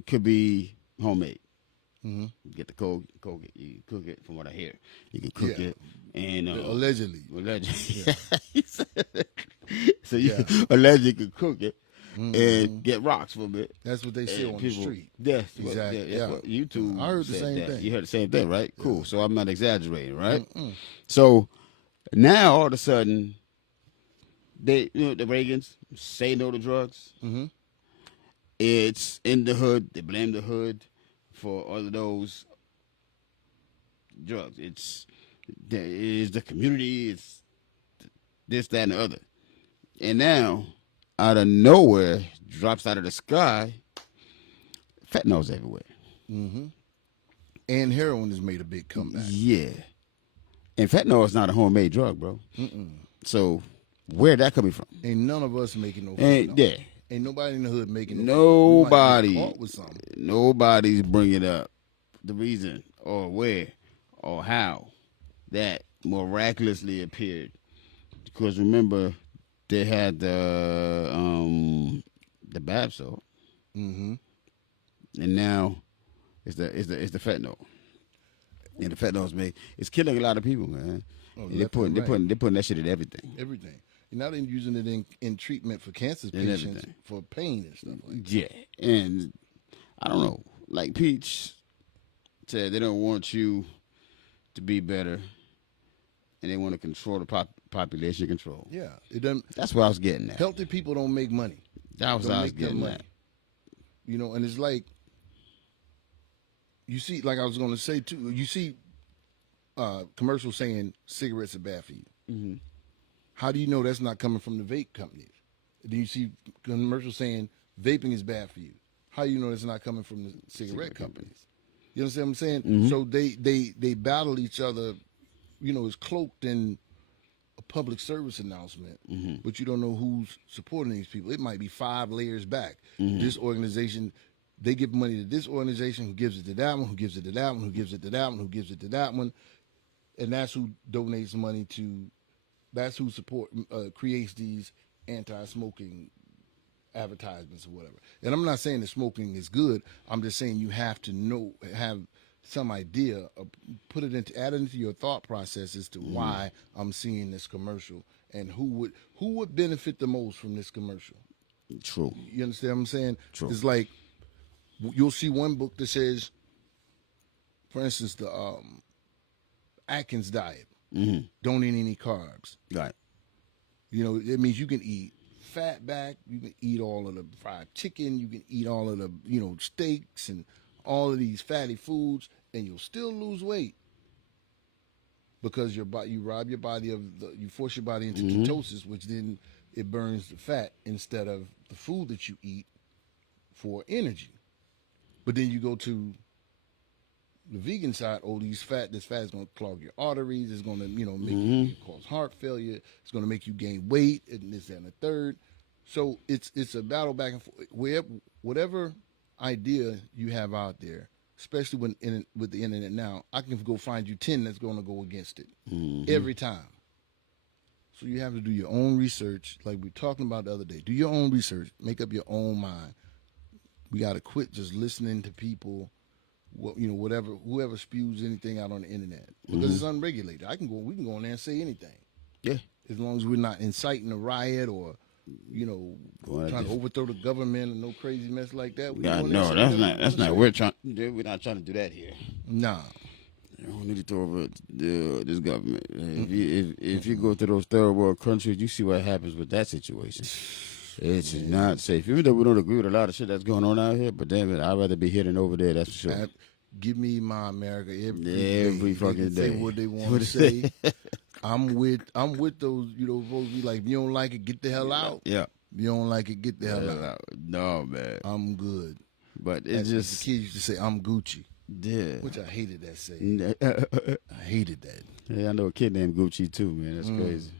could be homemade. Mm-hmm. You get the coke, you cook it. From what I hear, you can cook Yeah. it, and Allegedly. allegedly, so you Yeah. allegedly could cook it Mm-hmm. and get rocks from it. That's what they say And on the street. Yes, Exactly, That's yeah. what YouTube. I heard the said same that. thing. You heard the same thing, right? Cool. So I'm not exaggerating, right? Mm-mm. So now all of a sudden, the Reagans say no to drugs. Mm-hmm. It's in the hood. They blame the hood for all of those drugs. It's the community. It's this, that, and the other. And now, out of nowhere, drops out of the sky. Fentanyl's everywhere. Mm-hmm. And heroin has made a big comeback. Yeah. And fentanyl is not a homemade drug, bro. Mm-mm. So where that coming from? Ain't none of us making no Ain't fentanyl. yeah. Ain't nobody in the hood making no fentanyl. We might get Nobody. caught with something. Nobody's bringing up the reason or where or how that miraculously appeared. Because remember, they had the bath salt, Mm-hmm. and now it's the fentanyl. And the fentanyl's it's killing a lot of people, man. Oh, And left and right. they're putting that shit in everything. Everything. And now they're using it in treatment for cancer And patients everything. for pain and stuff like that. Yeah, and I don't know. Like Peach said, they don't want you to be better, and they want to control the population control. Yeah. It doesn't. That's what I was getting at. Healthy people don't make money. That was Don't what I was make their getting money. at. You know, and it's like you see, like I was going to say too. You see commercials saying cigarettes are bad for you. Mm-hmm. How do you know that's not coming from the vape companies? Then you see commercials saying vaping is bad for you. How do you know that's not coming from the cigarette companies? You understand what I'm saying? Mm-hmm. So they battle each other. You know, it's cloaked in a public service announcement, Mm-hmm. but you don't know who's supporting these people. It might be 5 layers back. Mm-hmm. This organization, they give money to this organization, who gives it to that one, who gives it to that one, who gives it to that one, who gives it to that one, and that's who donates money to. That's who creates these anti-smoking advertisements or whatever. And I'm not saying that smoking is good. I'm just saying you have to have some idea, add it into your thought process as to why I'm seeing this commercial and who would benefit the most from this commercial. True. You understand what I'm saying? True. It's like you'll see one book that says, for instance, the Atkins diet. Mm-hmm. Don't eat any carbs. Right. You know, it means you can eat fat back, you can eat all of the fried chicken, you can eat all of the, steaks and all of these fatty foods, and you'll still lose weight. Because you rob your body you force your body into ketosis, which then it burns the fat instead of the food that you eat for energy. But then you go to the vegan side, this fat is going to clog your arteries. It's going to, make you cause heart failure. It's going to make you gain weight, and this and the third. So it's a battle back and forth. Whatever idea you have out there, especially with the internet now, I can go find you 10 that's going to go against it Mhm. every time. So you have to do your own research, like we were talking about the other day. Do your own research, make up your own mind. We got to quit just listening to people, whoever spews anything out on the internet, because it's unregulated. We can go on there and say anything, Yeah. as long as we're not inciting a riot or, Well, trying to overthrow the government or no crazy mess like that. We can God, go on there and no, say that's whatever we not. That's wanna not. say. We're not trying to do that here. Nah. You don't need to throw over this government. If you go to those third world countries, you see what happens with that situation. It's not safe. Even though we don't agree with a lot of shit that's going on out here, but damn it, I'd rather be hidden over there. That's for sure. Give me my America every Every day. fucking They can say day. what they want to say. I'm with those, folks be like, if you don't like it, get the hell out. Yeah. If you don't like it, get the hell out. No, man. I'm good. But it As just the kids used to say, I'm Gucci, yeah. which I hated that saying. I hated that. Yeah, I know a kid named Gucci too, man. That's crazy.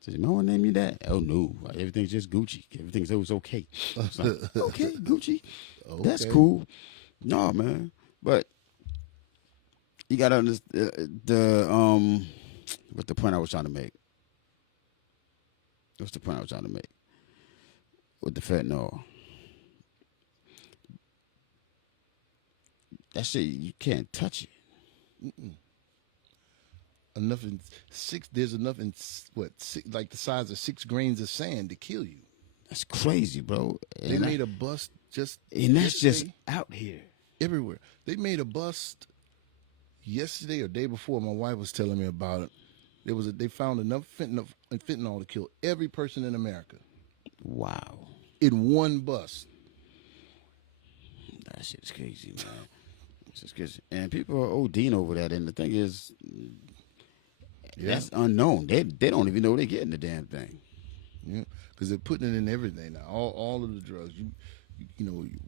Said, "No one named you that." Oh no, everything's just Gucci. Everything's always okay. It's like, okay, Gucci. That's Okay. cool. No, man. But you gotta understand what the point I was trying to make. What's the point I was trying to make with the fentanyl? That shit you can't touch it. Enough in six. There's enough in like the size of 6 grains of sand to kill you. That's crazy, bro. They made a bust just and that's just yesterday, out here. everywhere. They made a bust yesterday or day before. My wife was telling me about it. They found enough fentanyl to kill every person in America Wow. in one bust. That shit's crazy, man. It's just crazy. And people are ODing over that. And the thing is, that's unknown. They don't even know they're getting the damn thing. Yeah, because they're putting it in everything now. All of the drugs.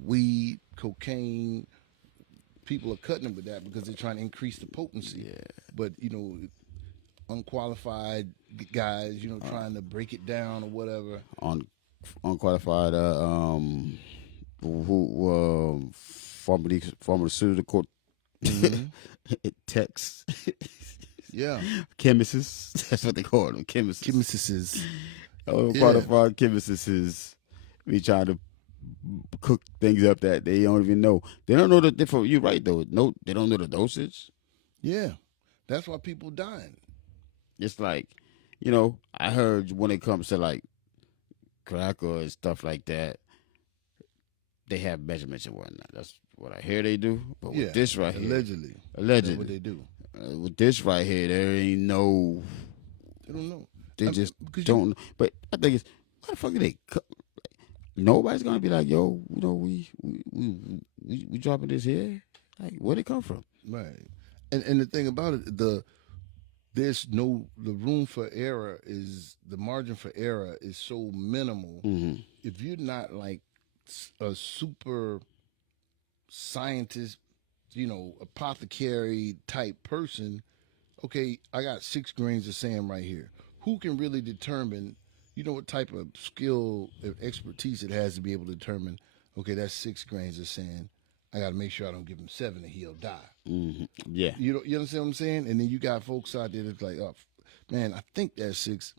Weed, cocaine. People are cutting them with that because they're trying to increase the potency. Yeah. But unqualified guys, trying to break it down or whatever. Unqualified pharmaceutical techs. Yeah, Chemists. That's what they call them. Chemists. chemistries. Unqualified chemists be trying to cook things up that they don't even know. They don't know the difference. You're right though. No, they don't know the dosage. Yeah, that's why people dying. It's like, I heard when it comes to like crack or stuff like that, they have measurements and whatnot. That's what I hear they do. But with this right here, allegedly, allegedly, that's what they do. With this right here, there ain't no. They don't know. They just don't. But I think it's why the fuck are they? Nobody's gonna be like, yo, we dropping this here. Like, where'd it come from? Right. And the thing about it, the room for error is the margin for error is so minimal. Mm-hmm. If you're not like a super scientist, apothecary type person, okay, I got 6 grains of sand right here. Who can really determine, what type of skill, expertise it has to be able to determine, okay, that's 6 grains of sand. I got to make sure I don't give him 7 or he'll die. Mm-hmm. Yeah. You understand what I'm saying? And then you got folks out there that's like, oh, man, I think that's 6.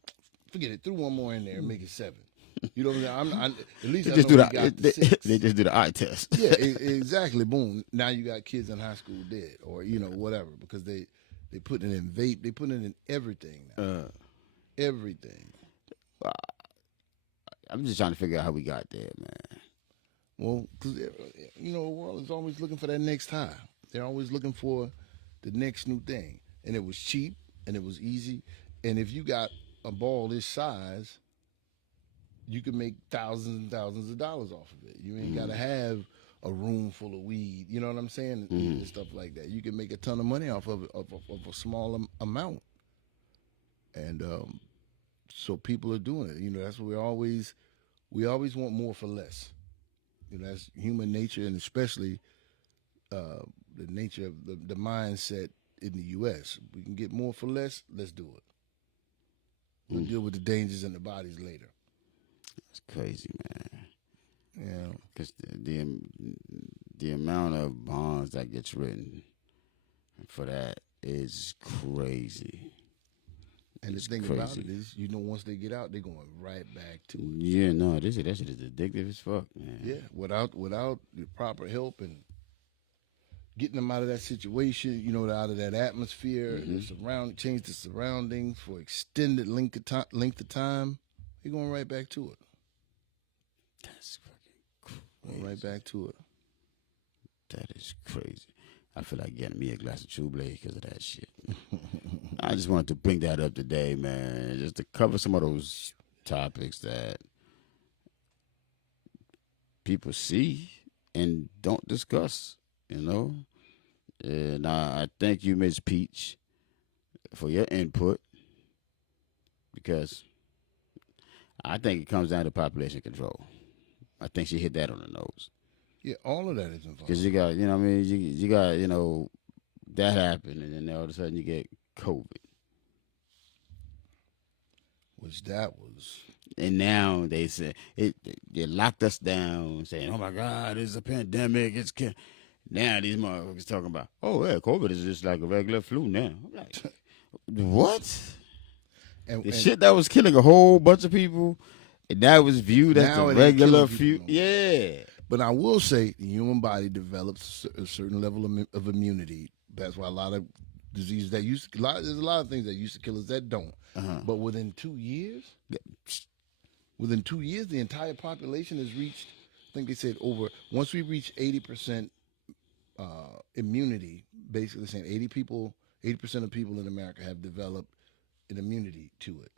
Forget it. Throw one more in there and make it 7. You know what I'm saying? At least They I just know do we got the 6. They just do the eye test. Yeah, exactly. Boom. Now you got kids in high school dead, or whatever, because they put it in vape. They put it in everything now. Everything. I'm just trying to figure out how we got there, man. Well, because the world is always looking for that next high. They're always looking for the next new thing, and it was cheap and it was easy. And if you got a ball this size, you can make thousands and thousands of dollars off of it. You ain't got to have a room full of weed. You know what I'm saying? And stuff like that. You can make a ton of money off of it, of a small amount. And so people are doing it. That's what we always want more for less. That's human nature, and especially the nature of the mindset in the U.S. We can get more for less. Let's do it. We'll deal with the dangers in the bodies later. That's crazy, man. Yeah. because the amount of bonds that gets written for that is crazy. And It's the thing about crazy. it is, once they get out, they're going right back to it. Yeah, no, that shit is addictive as fuck, man. Yeah, without the proper help and getting them out of that situation, out of that atmosphere, and change the surroundings for extended length of time, they're going right back to it. That's fucking Going crazy. right back to it. That is crazy. I feel like getting me a glass of True Blade because of that shit. I just wanted to bring that up today, man, just to cover some of those topics that people see and don't discuss, And I thank you, Ms. Peach, for your input because I think it comes down to population control. I think she hit that on the nose. Yeah, all of that is involved. Because you got, what I mean, you got, that happened, and then all of a sudden you get COVID. Which that was. And now they say they locked us down, saying, "Oh my God, it's a pandemic." Now these motherfuckers talking about, "Oh yeah, COVID is just like a regular flu now." I'm like, what? The shit that was killing a whole bunch of people, and that was viewed as now the it ain't regular killing flu. people no more. Yeah. But I will say the human body develops a certain level of immunity. That's why a lot of diseases that there's a lot of things that used to kill us that don't. But within 2 years, the entire population has reached, I think they said once we reach 80% immunity, basically saying 80% of people in America have developed an immunity to it.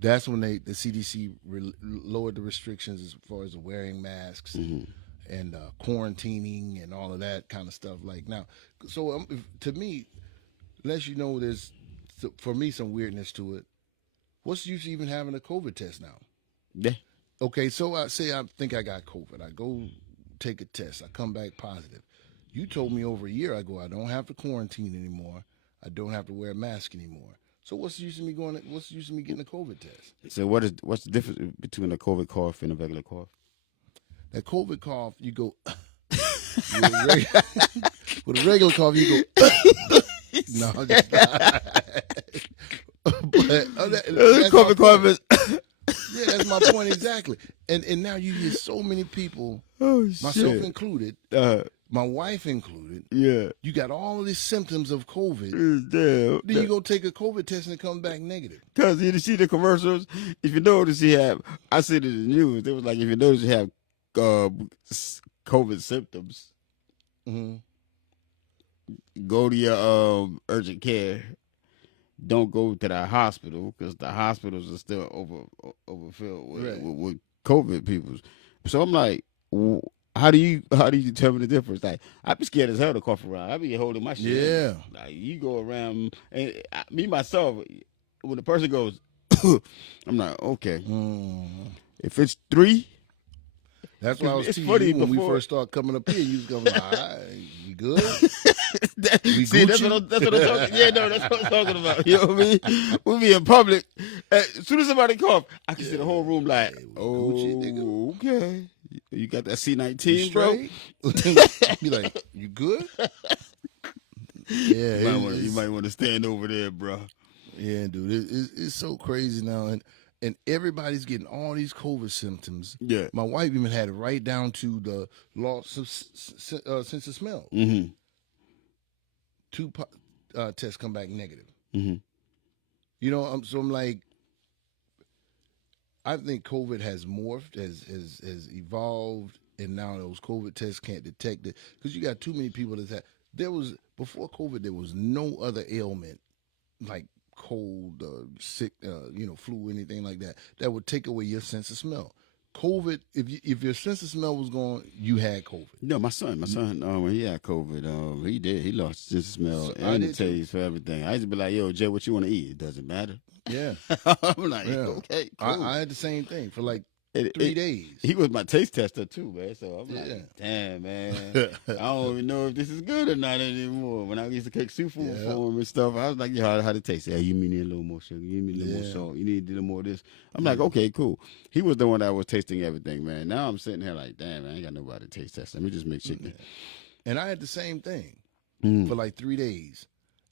That's when the CDC lowered the restrictions as far as wearing masks and quarantining and all of that kind of stuff. Like now, so to me, unless there's for me some weirdness to it. What's the use of even having a COVID test now? Yeah. Okay, so I think I got COVID. I go take a test. I come back positive. You told me over a year ago I don't have to quarantine anymore. I don't have to wear a mask anymore. So what's the use of me what's the use of me getting a COVID test? So what's the difference between a COVID cough and a regular cough? That COVID cough, you go with a regular cough, you go no, I'm just but COVID cough is yeah, that's my point exactly. And now you hear so many people, myself included, my wife included. Yeah. You got all of these symptoms of COVID. Damn. Then you go take a COVID test and it comes back negative. Because you see the commercials, if you notice I see it in the news, it was like if you notice you have COVID symptoms, go to your urgent care. Don't go to the hospital because the hospitals are still overfilled with COVID people. So I'm like, how do you determine the difference? Like, I'd be scared as hell to cough around. I'd be holding my shit. Yeah. Like, you go around, and me myself, when the person goes, I'm like, okay. If it's 3. That's why I was teasing funny you when we before. first started coming up here. You was going, all right, you good? See, that's what I'm talking. Yeah, no, that's what I'm talking about. You know what I mean? We be in public. As soon as somebody cough, I can see the whole room like, oh, okay. You got that C19, bro? You like, you good? Yeah, you might want to stand over there, bro. Yeah, dude, it's so crazy now, and everybody's getting all these COVID symptoms. Yeah, my wife even had it right down to the loss of sense of smell. 2 tests come back negative. So I'm like, I think COVID has morphed, has evolved, and now those COVID tests can't detect it because you got too many people before COVID there was no other ailment like cold, sick, flu, anything like that would take away your sense of smell. COVID, if your sense of smell was gone, you had COVID. No, my son, when he had COVID, he lost his sense of smell and the taste for everything. I used to be like, yo, Jay, what you want to eat? It doesn't matter. Yeah. I'm like, okay, cool. I had the same thing for like 3 days. He was my taste tester too, man. So I'm Yeah. like, damn, man. I don't even know if this is good or not anymore. When I used to cook seafood Yeah. for him and stuff, I was like, yeah, how to taste it? Hey, you need a little more sugar. You need a little more Yeah. salt. You need a little more of this. I'm like, okay, cool. He was the one that was tasting everything, man. Now I'm sitting here like, damn, man, I ain't got nobody to taste test. Let me just make chicken. And I had the same thing Mm. for like 3 days,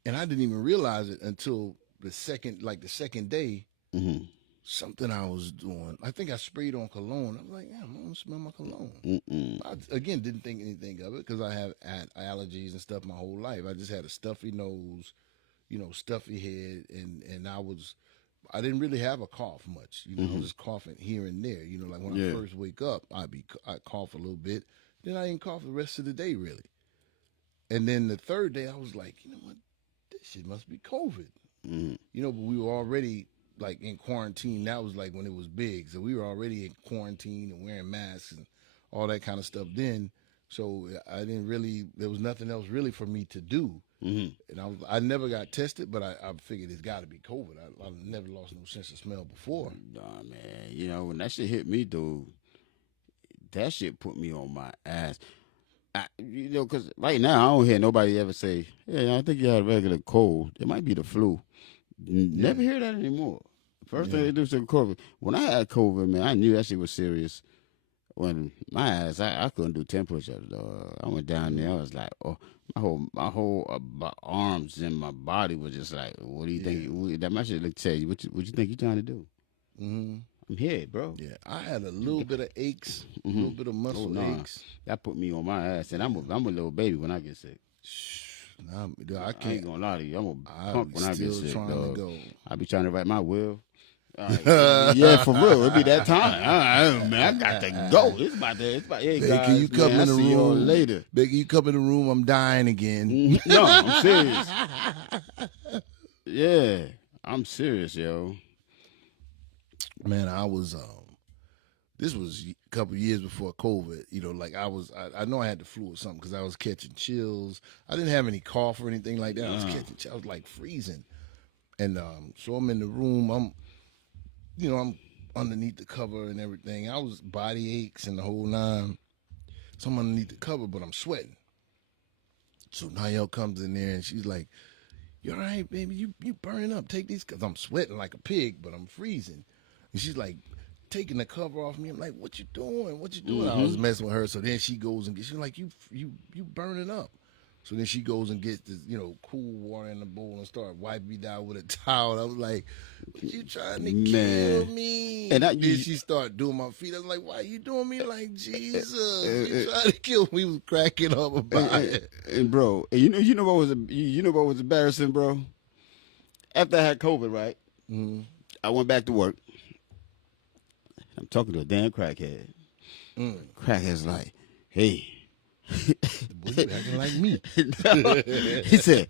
and I didn't even realize it until the second day. Mm-hmm. Something I was doing. I think I sprayed on cologne. I was like, yeah, I'm gonna smell my cologne. Mm-mm. I, again, didn't think anything of it because I have had allergies and stuff my whole life. I just had a stuffy nose, stuffy head, and I didn't really have a cough much. I was just coughing here and there. Like when I first wake up, I'd cough a little bit. Then I didn't cough the rest of the day really. And then the third day, I was like, you know what, this shit must be COVID. Mm. But we were already like in quarantine. That was like when it was big. So we were already in quarantine and wearing masks and all that kind of stuff then. So I didn't really, there was nothing else really for me to do. Mm-hmm. And I never got tested, but I figured it's got to be COVID. I never lost no sense of smell before. Nah, man. When that shit hit me, dude, that shit put me on my ass. Because right now I don't hear nobody ever say, "Yeah, I think you had a regular cold. It might be the flu." Never hear that anymore. First thing they do is COVID. When I had COVID, man, I knew that shit was serious. When my ass, I couldn't do 10 push-ups. I went down there. I was like, oh, my whole arms and my body was just like, what do you think? That my shit look tell you what you think you trying to do? Mm-hmm. I'm here, bro. Yeah, I had a little bit of aches, a little bit of muscle aches. That put me on my ass, and I'm a little baby when I get sick. Nah, I I can't. ain't gonna lie to you. I'm a punk when I get sick, trying dog. to go. I be trying to write my will. Yeah, for real. It be that time. Man, I got to go. It's about hey, Becky, guys, you come man, in the I'll see y'all room later. Becky, you come in the room. I'm dying again. No, I'm serious. Yeah, I'm serious, yo. Man, I was. This was a couple years before COVID. Like I know I had the flu or something because I was catching chills. I didn't have any cough or anything like that. I was catching chills. I was like freezing. And so I'm in the room. I'm underneath the cover and everything. I was body aches and the whole nine. So I'm underneath the cover, but I'm sweating. So Niall comes in there and she's like, "You all right, baby? You burning up. Take these," because I'm sweating like a pig, but I'm freezing. And she's like, taking the cover off me. I'm like, "What you doing? What you doing?" I was messing with her. So then she goes and she's like, you burning up. So then she goes and gets this, cool water in the bowl and start wiping me down with a towel. I was like, "What you trying to kill me?" And then she started doing my feet. I was like, "Why you doing me like Jesus? You trying to kill me?" We was cracking up about it. And bro, you know what was embarrassing, bro? After I had COVID, right? Mm-hmm. I went back to work. I'm talking to a damn crackhead. Crackhead's like, "Hey." Boy, you acting like me. He said,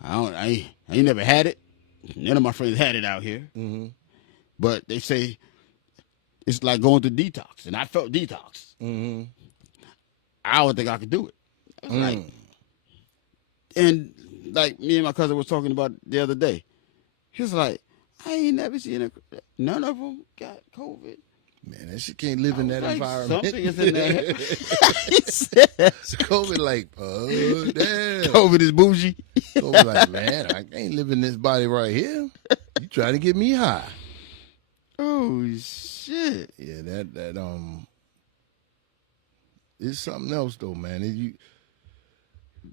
I ain't never had it. None of my friends had it out here. Mm-hmm. But they say it's like going through detox. And I felt detox. Mm-hmm. I don't think I could do it. I was like, and like me and my cousin was talking about the other day. He was like, I ain't never seen none of them got COVID. Man, that shit can't live in that environment. Something is in there. He said, COVID like, oh, damn. COVID is bougie. COVID like, man, I can't live in this body right here. You trying to get me high. Oh, shit. Yeah, that it's something else though, man.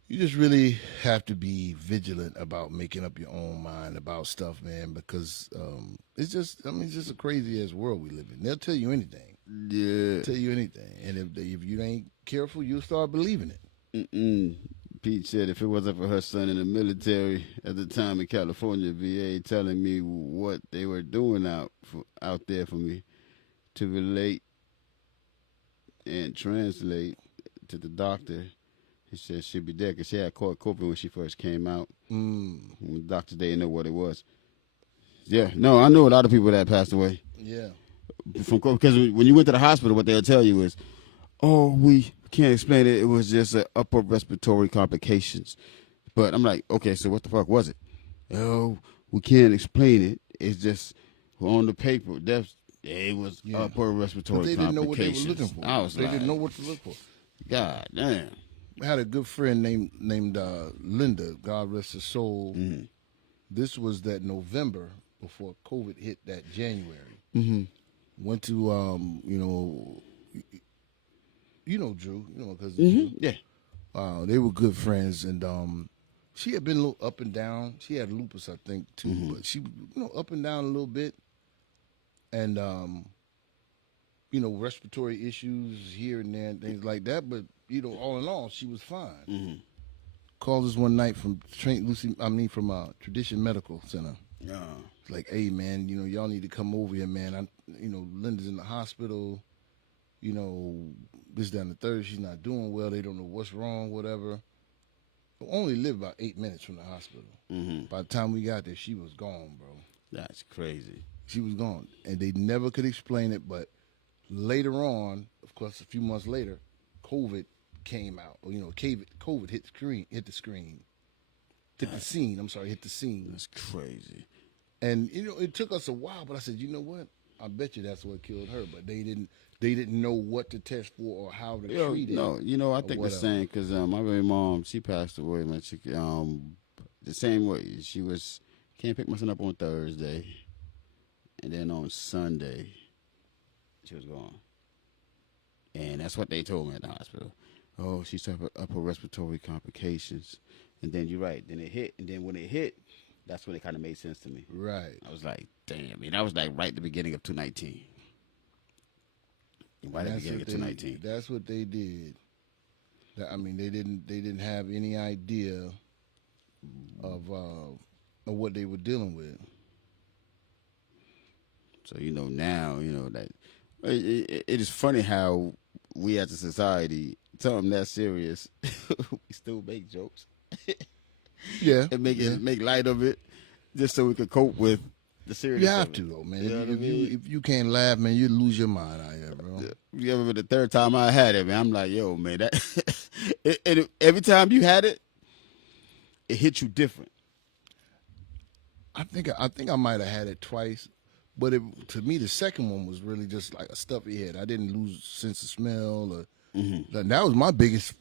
You just really have to be vigilant about making up your own mind about stuff, man, because it's just a crazy ass world we live in. They'll tell you anything. Yeah. Tell you anything. And if you ain't careful, you'll start believing it. Pete said if it wasn't for her son in the military at the time in California, VA telling me what they were doing out there for me to relate and translate to the doctor. He said she'd be dead because she had caught COVID when she first came out. When the doctors didn't know what it was. Yeah, no, I know a lot of people that passed away. Yeah. From COVID, because when you went to the hospital, what they'll tell you is, "Oh, we can't explain it. It was just upper respiratory complications." But I'm like, okay, so what the fuck was it? Oh, we can't explain it. It's just on the paper. It was Yeah. upper respiratory But they didn't know what they were complications. looking for. I was They like, didn't know what to look for. God damn. I had a good friend named Linda. God rest her soul. Mm-hmm. This was that November before COVID hit that January. Mm-hmm. Went to Drew, because Mm-hmm. Yeah. they were good friends, and she had been a little up and down. She had lupus, I think, too, Mm-hmm. but she up and down a little bit, and respiratory issues here and there and things like that. But all in all, she was fine. Mm-hmm. Called us one night from from Tradition Medical Center. Like, hey man, y'all need to come over here, man. Linda's in the hospital. This, that, and the third. She's not doing well. They don't know what's wrong, whatever. We only lived about 8 minutes from the hospital. Mm-hmm. By the time we got there, she was gone, bro. That's crazy. She was gone, and they never could explain it. But later on, of course, a few months later, COVID came out. COVID hit the scene. Hit the scene. That's crazy. And it took us a while, but I said, you know what? I bet you that's what killed her. But they didn't know what to test for or how to treat it. No, I think the same because my baby mom, she passed away, man. She the same way. She can't pick my son up on Thursday, and then on Sunday, she was gone. And that's what they told me at the hospital. Oh, she suffered upper respiratory complications. And then you're right. Then it hit, and then when it hit, that's when it kind of made sense to me. Right. I was like, damn. That was like right at the beginning of 2019. Right at the beginning of 2019. That's what they did. They didn't have any idea of what they were dealing with. So now that it is funny how we as a society, something that serious, we still make jokes. Yeah, and make light of it, just so we could cope with the seriousness. You have to though, man. You know what I mean? If you can't laugh, man, you lose your mind out here, bro. You ever the third time I had it, man? I'm like, yo, man, that every time you had it, it hit you different. I think I might have had it twice, but to me the second one was really just like a stuffy head. I didn't lose sense of smell, or that was my biggest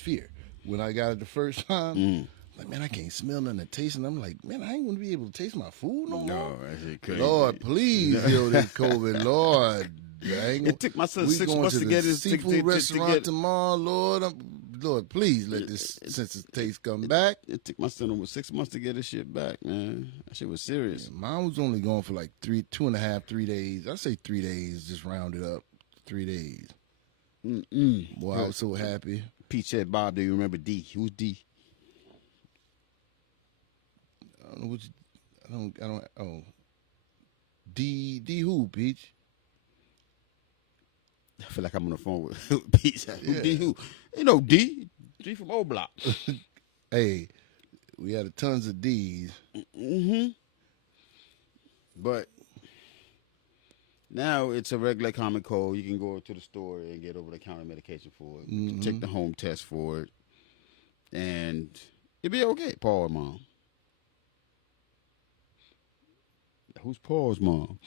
fear when I got it the first time. Like, man, I can't smell nothing or taste, and I'm like, man, I ain't gonna be able to taste my food no more. No, that's crazy. Lord, please heal this COVID, Lord. It took my son 6 going months to get his seafood restaurant tomorrow, Lord. Lord, please let this sense of taste come back. It took my son almost 6 months to get his shit back, man. That shit was serious. Yeah, mine was only gone for like 2.5, 3 days. I say 3 days, just round it up. 3 days. Boy, I was so happy. Pete said, Bob, do you remember D? Who's D? I don't know what I don't. Oh, D who, Peach? I feel like I'm on the phone with Pete. Who D who? D. D from O Block. Hey, we had tons of D's. But now it's a regular common cold. You can go to the store and get over-the-counter medication for it. You can take the home test for it, and it'll be okay. Paul, Mom. Who's Paul's mom?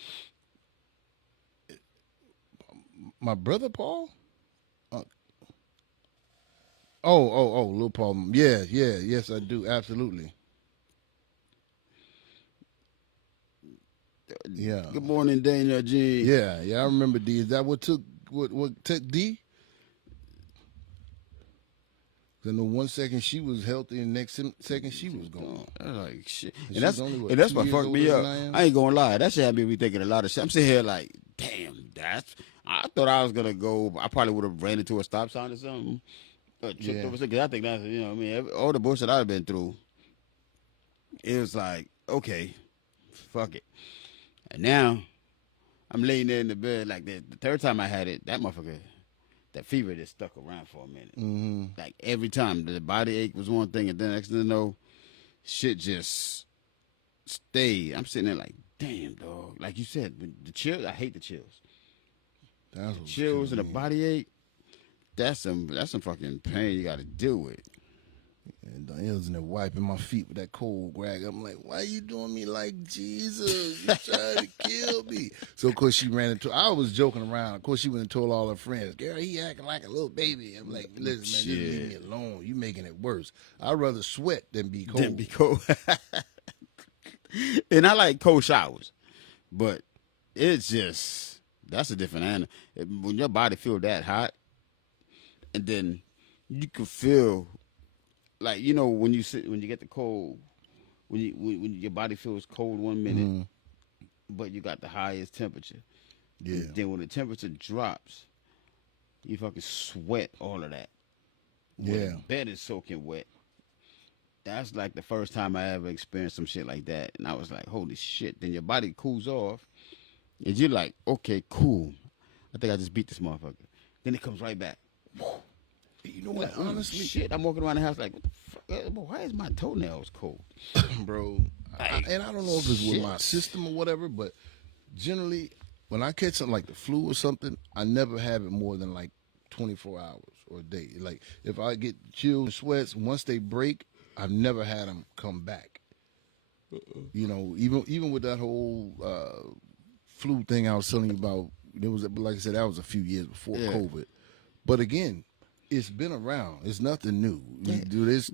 My brother Paul? Little Paul. Yeah, yes, I do, absolutely. Yeah. Good morning, Daniel G. Yeah, I remember D. Is that what took D? Then the 1 second she was healthy, and the next second she was gone. I was like, shit. And And that's what fucked me up. I ain't gonna lie. That shit had me thinking a lot of shit. I'm sitting here like, damn, I thought I was gonna go. I probably would have ran into a stop sign or something. Or tripped over something. 'Cause I think that's, what I mean, all the bullshit I've been through. It was like, okay, fuck it. And now, I'm laying there in the bed like that. The third time I had it, that motherfucker, that fever just stuck around for a minute. Like every time, the body ache was one thing, and then next thing you know, shit just stayed. I'm sitting there like, damn, dog. Like you said, the chills, I hate the chills. That's The chills and the body ache, that's some fucking pain you got to deal with. And Danielle's in there wiping my feet with that cold rag. I'm like, why you doing me like Jesus? You trying to kill me. So, of course, she ran into, I was joking around. Of course, she went and told all her friends, girl, he acting like a little baby. I'm like, listen, man, just leave me alone. You making it worse. I'd rather sweat than be cold. Then be cold. And I like cold showers, but it's just, that's a different animal. When your body feel that hot, and then you can feel like, you know, when you get the cold, when your body feels cold 1 minute, but you got the highest temperature. Yeah. And then when the temperature drops, you fucking sweat all of that. When Yeah. the bed is soaking wet. That's like the first time I ever experienced some shit like that. And I was like, holy shit. Then your body cools off. And you're like, okay, cool. I think I just beat this motherfucker. Then it comes right back. You know what? Like, oh, honestly, shit. I'm walking around the house like, what the fuck? Why is my toenails cold? bro, and I don't know if it's with my system or whatever, but generally, when I catch something like the flu or something, I never have it more than like 24 hours or a day. Like, if I get chills and sweats, once they break, I've never had them come back. You know, even with that whole flu thing I was telling you about, there was, like I said, that was a few years before COVID. But again, it's been around. It's nothing new. There's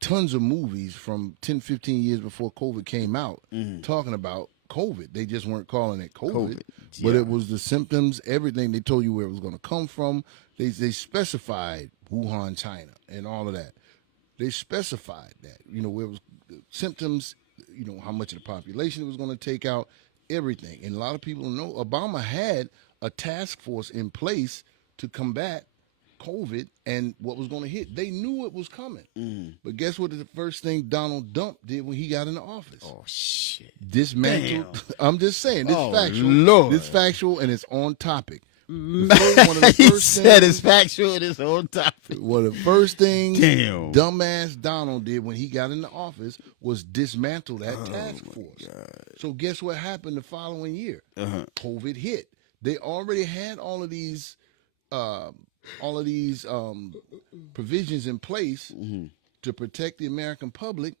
tons of movies from 10, 15 years before COVID came out talking about COVID. They just weren't calling it COVID. But it was the symptoms, everything. They told you where it was going to come from. They specified Wuhan, China, and all of that. They specified that, you know, where it was symptoms, you know, how much of the population it was going to take out, everything. And a lot of people don't know Obama had a task force in place to combat COVID and what was going to hit. They knew it was coming. But guess what the first thing Donald Trump did when he got into office? Oh, shit. Dismantled. I'm just saying, this factual. Lord. This factual and it's on topic. One of the first satisfaction in his own topic. One of the first things Damn. dumbass Donald did when he got into office was dismantle that task force. So guess what happened the following year? COVID hit. They already had all of these provisions in place to protect the American public,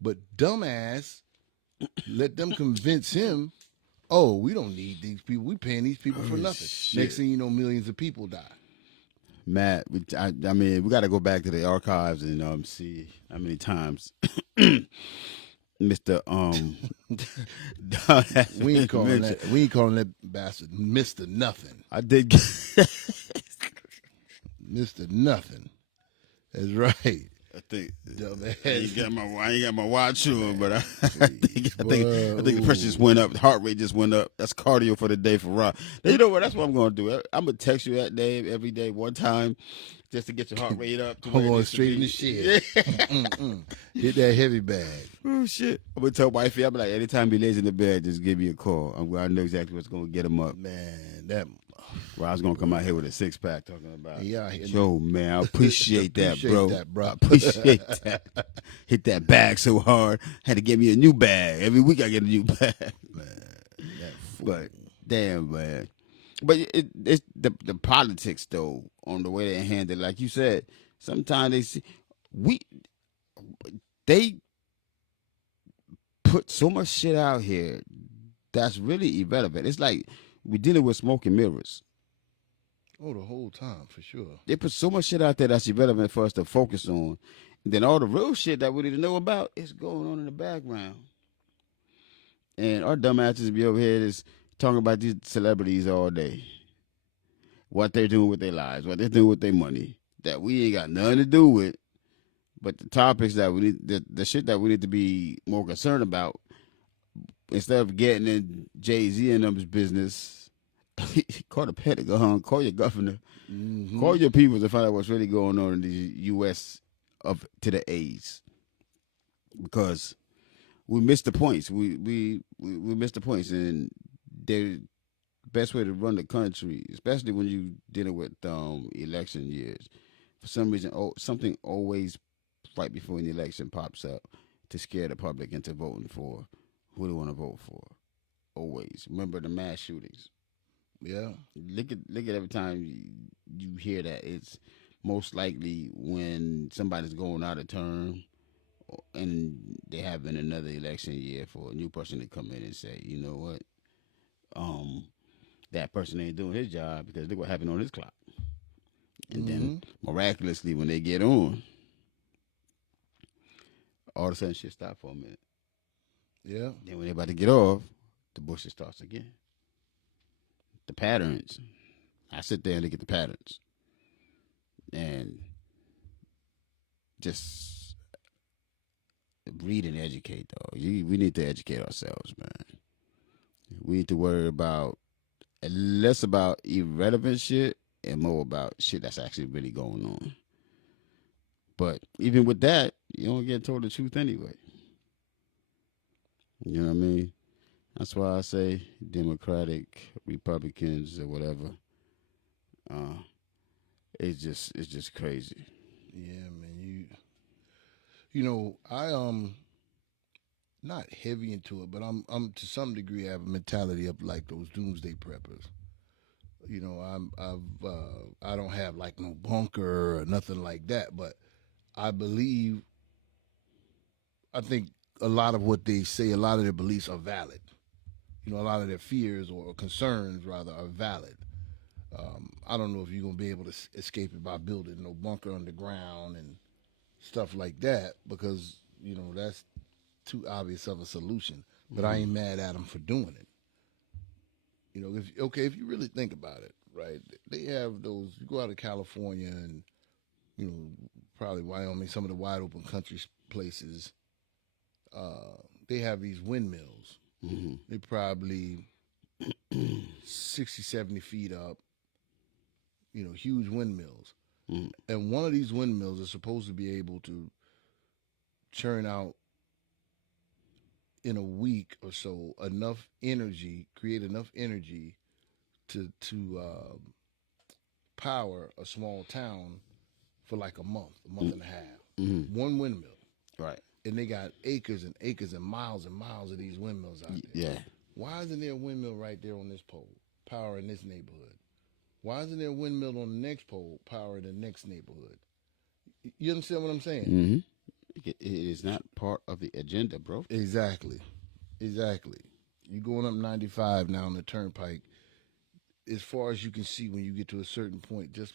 but dumbass let them convince him, oh, we don't need these people. We paying these people for nothing. Shit. Next thing you know, millions of people die. Matt, I mean, we got to go back to the archives and see how many times Mr. We ain't calling that. We ain't calling that bastard Mr. Nothing. I did. Mr. Nothing. That's right. I think Dumbass. I ain't got my watch on, but I think the pressure just went up. The heart rate just went up. That's cardio for the day for Rob. Now, you know what? That's what I'm gonna do. I'm gonna text you that day every day, one time, just to get your heart rate up. I'm going straight in the shit. Hit that heavy bag. Oh shit! I'm gonna tell wifey. I'm like, anytime he lays in the bed, just give me a call. I know exactly what's gonna get him up. Man, that. Rob's gonna come out here with a 6-pack talking about. Yeah, yo, man, I appreciate that, bro. I appreciate that. Hit that bag so hard. Had to get me a new bag. Every week I get a new bag. Man, but damn, man. But it's the politics though on the way they handle it. Like you said, sometimes they put so much shit out here that's really irrelevant. It's like we're dealing with smoke and mirrors. Oh, the whole time, for sure. They put so much shit out there that's irrelevant for us to focus on. And then all the real shit that we need to know about is going on in the background. And our dumbasses be over here just talking about these celebrities all day. What they're doing with their lives, what they're doing with their money. That we ain't got nothing to do with. But the topics that we need, the shit that we need to be more concerned about, instead of getting in Jay-Z and them's business, call the Pentagon, call your governor, call your people to find out what's really going on in the U.S. up to the A's. Because we missed the points. We missed the points. And the best way to run the country, especially when you're dealing with election years, for some reason, something always right before an election pops up to scare the public into voting for who they want to vote for. Always. Remember the mass shootings. Yeah. Look at every time you hear that, it's most likely when somebody's going out of term and they having another election year for a new person to come in and say, you know what, that person ain't doing his job because look what happened on his clock. And then miraculously, when they get on, all of a sudden shit stop for a minute. Yeah. Then when they about to get off, the bullshit starts again. The patterns. I sit there and look at the patterns. And just read and educate, though. We need to educate ourselves, man. We need to worry about less about irrelevant shit and more about shit that's actually really going on. But even with that, you don't get told the truth anyway. You know what I mean? That's why I say Democratic, Republicans, or whatever. It's just crazy. Yeah, man. You know, I not heavy into it, but I'm to some degree I have a mentality of like those doomsday preppers. You know, I don't have like no bunker or nothing like that, but I think a lot of what they say, a lot of their beliefs are valid. You know, a lot of their fears or concerns rather are valid. I don't know if you're gonna be able to escape it by building no bunker underground and stuff like that because you know that's too obvious of a solution. But I ain't mad at them for doing it. You know, if you really think about it, right? They have those. You go out to California and you know probably Wyoming, some of the wide open country places. They have these windmills. They're probably 60, 70 feet up. You know, huge windmills. And one of these windmills is supposed to be able to churn out in a week or so enough energy, create enough energy to power a small town for like a month and a half. One windmill, Right. and they got acres and acres and miles of these windmills out there. Yeah. Why isn't there a windmill right there on this pole, powering this neighborhood? Why isn't there a windmill on the next pole, powering the next neighborhood? You understand what I'm saying? Mm-hmm. It is not part of the agenda, bro. Exactly. You going up 95 now on the turnpike. As far as you can see, when you get to a certain point, it's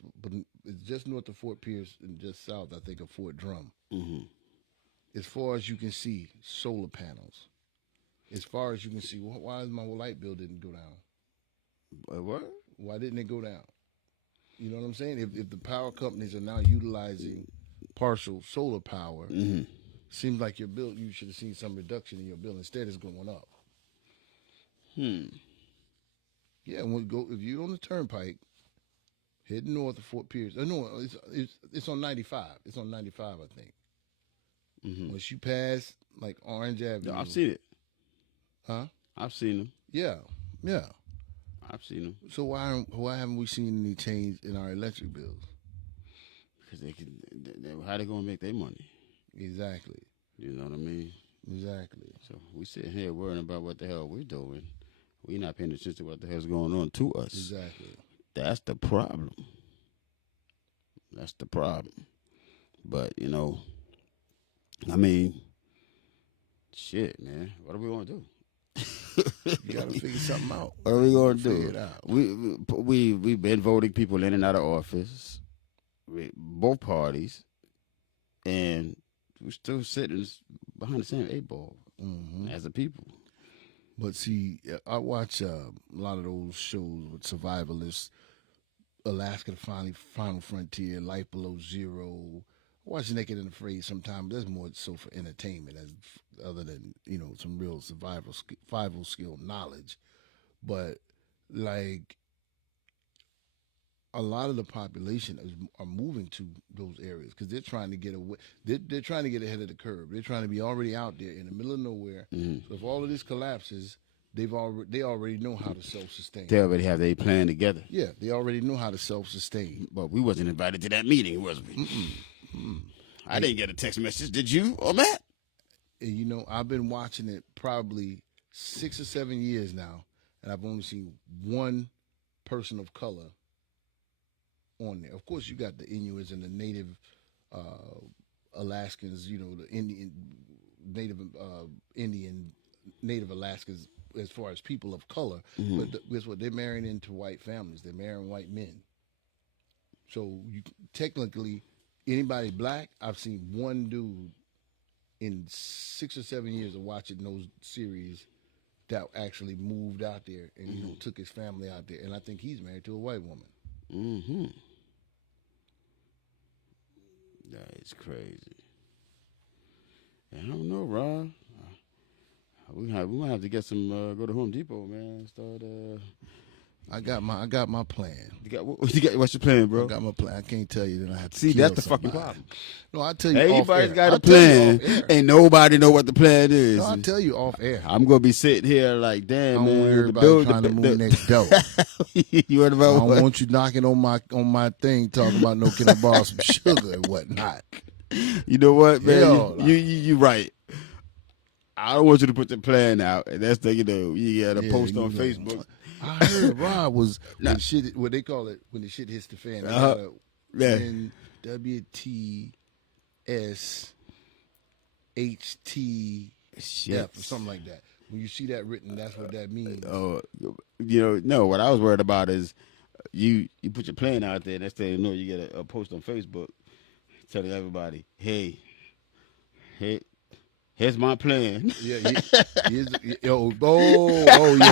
just north of Fort Pierce and just south, I think, of Fort Drum. As far as you can see, solar panels. As far as you can see, why is my light bill didn't go down? What? Why didn't it go down? You know what I'm saying? If the power companies are now utilizing partial solar power, seems like your bill, you should have seen some reduction in your bill. Instead, it's going up. Yeah, if you're on the turnpike, heading north of Fort Pierce. No, it's on 95. It's on 95, I think. Once you pass like Orange Avenue, I've seen it. Huh? I've seen them. Yeah. I've seen them So why haven't we seen any change in our electric bills? because how they gonna make their money? Exactly. You know what I mean? Exactly. So we sitting here worrying about what the hell we're doing. We're not paying attention to what the hell's going on to us. Exactly. That's the problem. That's the problem. But you know, I mean, shit, man. What are we gonna do? You got to figure something out. What are we gonna Figure do? it out. We've been voting people in and out of office, both parties, and we're still sitting behind the same eight ball as a people. But see, I watch a lot of those shows with survivalists, Alaska, the Final Frontier, Life Below Zero. I watch Naked and Afraid sometimes. That's more so for entertainment, other than some real survival skill knowledge. But like a lot of the population are moving to those areas because they're trying to get away. They're trying to get ahead of the curve. They're trying to be already out there in the middle of nowhere. So if all of this collapses, they already know how to self-sustain. They already have their plan together. Yeah, they already know how to self-sustain. But we wasn't invited to that meeting, was we? I didn't get a text message. Did you, or Matt? And I've been watching it probably 6 or 7 years now, and I've only seen one person of color on there. Of course, you got the Inuits and the native Alaskans. You know, the native Alaskans as far as people of color. But guess what? They're marrying into white families. They're marrying white men. So technically, anybody black, I've seen one dude in 6 or 7 years of watching those series that actually moved out there and took his family out there, and I think he's married to a white woman. Mm-hmm. That is crazy. I don't know, Rob. We might have to get some go to Home Depot, man. Start. I got my plan. What's your plan, bro? I got my plan. I can't tell you that I have to See, kill that's the fucking somebody. problem. No, I tell you. Everybody's off got air. a I'll tell you plan, off air. and nobody know what the plan is. No, I'll tell you off air. I'm gonna be sitting here like, I damn, don't man. want everybody trying to move next door. You heard I about don't what? want you knocking on my thing talking about no, can I borrow some sugar and whatnot. You know what, man? Hell no. You right. I don't want you to put the plan out, and that's the you got to Yeah, post you on know. Facebook. I heard Rob was when shit, what they call it, when the shit hits the fan. They got a Yeah. WTS HTF Shit. or something like that. When you see that written, that's what that means. No. What I was worried about is you put your plan out there. Next thing you know, you get a post on Facebook telling everybody, hey, here's my plan. Yeah, yeah,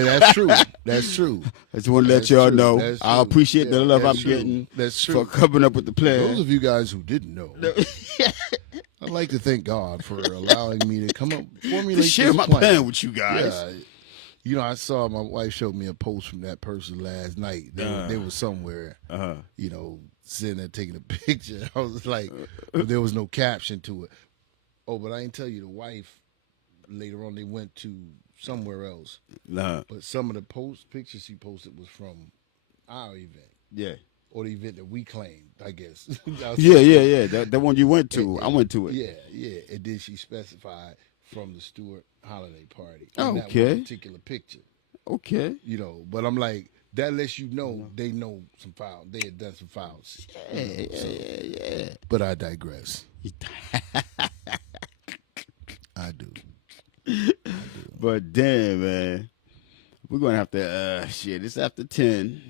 that's true. That's true. I just want to let That's y'all true. know. That's I true. appreciate the Yeah, love I'm that's true. getting That's for true. coming up with the plan. Those of you guys who didn't know, I'd like to thank God for allowing me to come up, formulate to share this my plan with you guys. Yeah. You know, I saw my wife showed me a post from that person last night. They were somewhere, you know, sitting there taking a picture. I was like, but there was no caption to it. Oh, but I didn't tell you the wife, later on they went to somewhere else. But some of the pictures she posted was from our event. Yeah. Or the event that we claimed, I guess. Yeah. That one you went to, I went to it. Yeah. And then she specified from the Stewart holiday party. Oh, in that okay. one particular picture. Okay. You know, but I'm like, that lets you know they know some foul. They had done some fouls. Yeah. But I digress. I do. But damn, man, we're gonna have to it's after 10.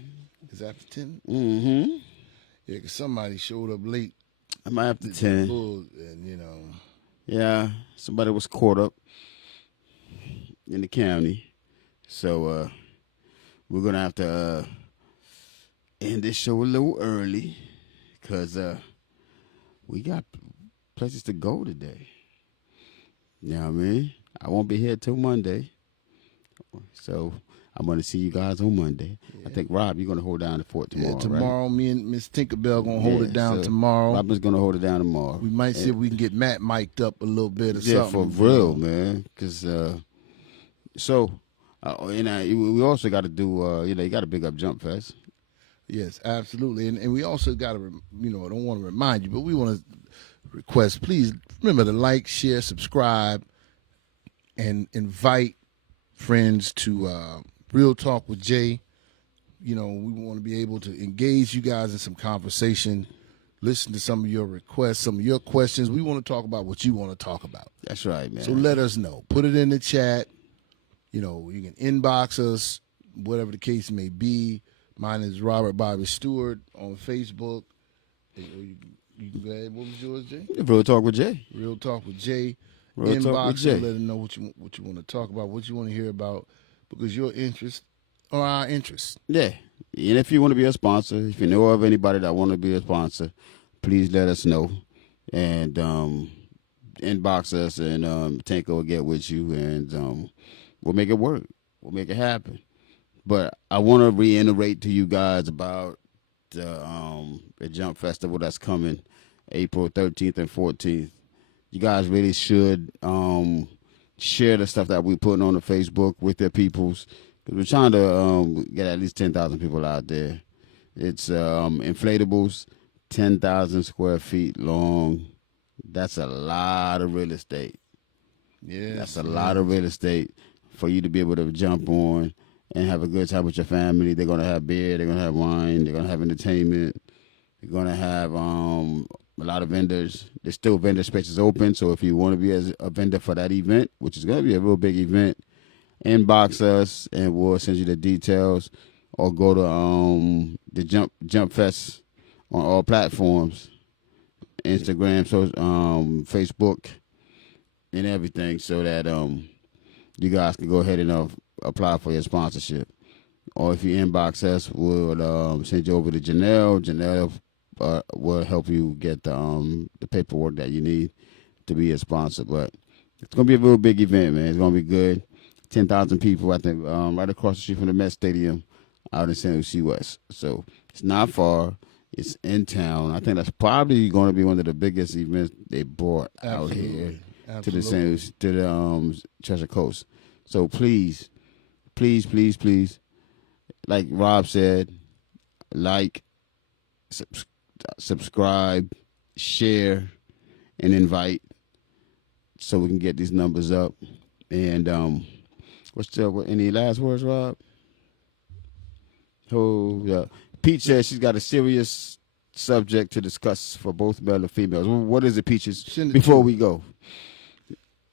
It's after 10? Mm-hmm. Yeah, because somebody showed up late. I might have to 10. And, you know. Yeah, somebody was caught up in the county. So we're going to have to end this show a little early because we got places to go today. You know what I mean? I won't be here till Monday. So I'm going to see you guys on Monday. Yeah. I think, Rob, you're going to hold down the fort tomorrow, Yeah, tomorrow, right? me and Miss Tinkerbell going to hold it down tomorrow. Robin's going to hold it down tomorrow. We might see if we can get Matt mic'd up a little bit or something. Yeah, for real, man. Because, we also got to do, you got to big up Jump Fest. Yes, absolutely. And we also got to, I don't want to remind you, but we want to request, please remember to like, share, subscribe, and invite friends to Real Talk with Jay. You know, we want to be able to engage you guys in some conversation, listen to some of your requests, some of your questions. We want to talk about what you want to talk about. That's right, man. So let us know. Put it in the chat. You know, you can inbox us, whatever the case may be. Mine is Robert Bobby Stewart on Facebook. You can go ahead. What was yours, Jay? Real Talk with Jay. Real Talk with Jay. Real Talk with Inbox Jay. and let them know what you want to talk about, what you want to hear about, because your interests are our interests. Yeah. And if you want to be a sponsor, if you know of anybody that want to be a sponsor, please let us know. And inbox us, and Tanko will get with you, and we'll make it work. We'll make it happen. But I want to reiterate to you guys about the Jump Festival that's coming April 13th and 14th. You guys really should share the stuff that we're putting on the Facebook with their peoples. Because we're trying to get at least 10,000 people out there. It's inflatables, 10,000 square feet long. That's a lot of real estate. Yeah, That's a lot of real estate for you to be able to jump on and have a good time with your family. They're going to have beer. They're going to have wine. They're going to have entertainment. We're gonna have a lot of vendors. There's still vendor spaces open, so if you want to be as a vendor for that event, which is gonna be a real big event, inbox us and we'll send you the details, or go to the Jump Fest on all platforms, Instagram, so Facebook, and everything, so that you guys can go ahead and apply for your sponsorship. Or if you inbox us, we'll send you over to Janelle. Janelle will help you get the paperwork that you need to be a sponsor. But it's gonna be a real big event, man. It's gonna be good. 10,000 people, I think, right across the street from the Met Stadium out in St. Lucie West. So it's not far. It's in town. I think that's probably going to be one of the biggest events they brought out here to the Treasure Coast. So please, please, please, please, like Rob said, like, subscribe, share, and invite, so we can get these numbers up. And any last words, Rob? Oh, yeah. Peach says she's got a serious subject to discuss for both male and females. What is it, Peaches? Before we go,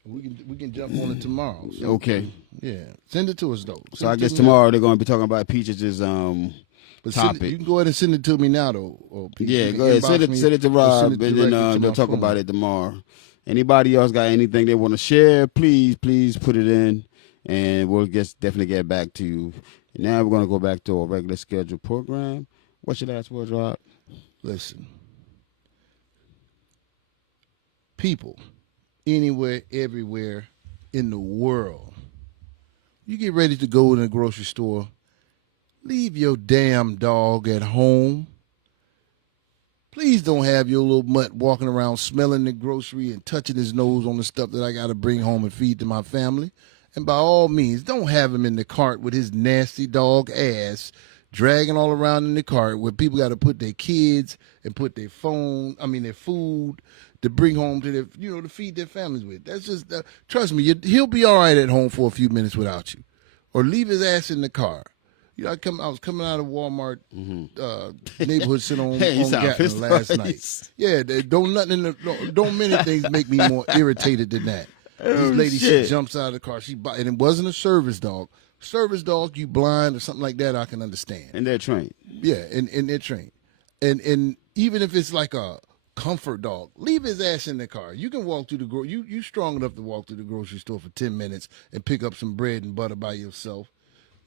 we can jump on it tomorrow. So, okay. Yeah, send it to us though. So I guess tomorrow they're going to be talking about Peaches' topic. You can go ahead and send it to me now though. Or yeah, go ahead. Send it to Rob, and then they'll talk about it tomorrow. Anybody else got anything they want to share? Please put it in, and we'll definitely get back to you. Now we're going to go back to our regular scheduled program. What's your last words, Rob? Listen, people, anywhere, everywhere in the world, you get ready to go in the grocery store, leave your damn dog at home. Please don't have your little mutt walking around smelling the grocery and touching his nose on the stuff that I got to bring home and feed to my family. And by all means, don't have him in the cart with his nasty dog ass dragging all around in the cart where people got to put their kids and put their food to bring home to their, to feed their families with. That's just, trust me, he'll be all right at home for a few minutes without you. Or leave his ass in the car. I was coming out of Walmart neighborhood center on Gatton last night. Yeah, don't many things make me more irritated than that. This lady, she jumps out of the car. And it wasn't a service dog. Service dog, you blind or something like that, I can understand. And they're trained. Yeah, and they're trained. And even if it's like a comfort dog, leave his ass in the car. You can walk through the you strong enough to walk through the grocery store for 10 minutes and pick up some bread and butter by yourself.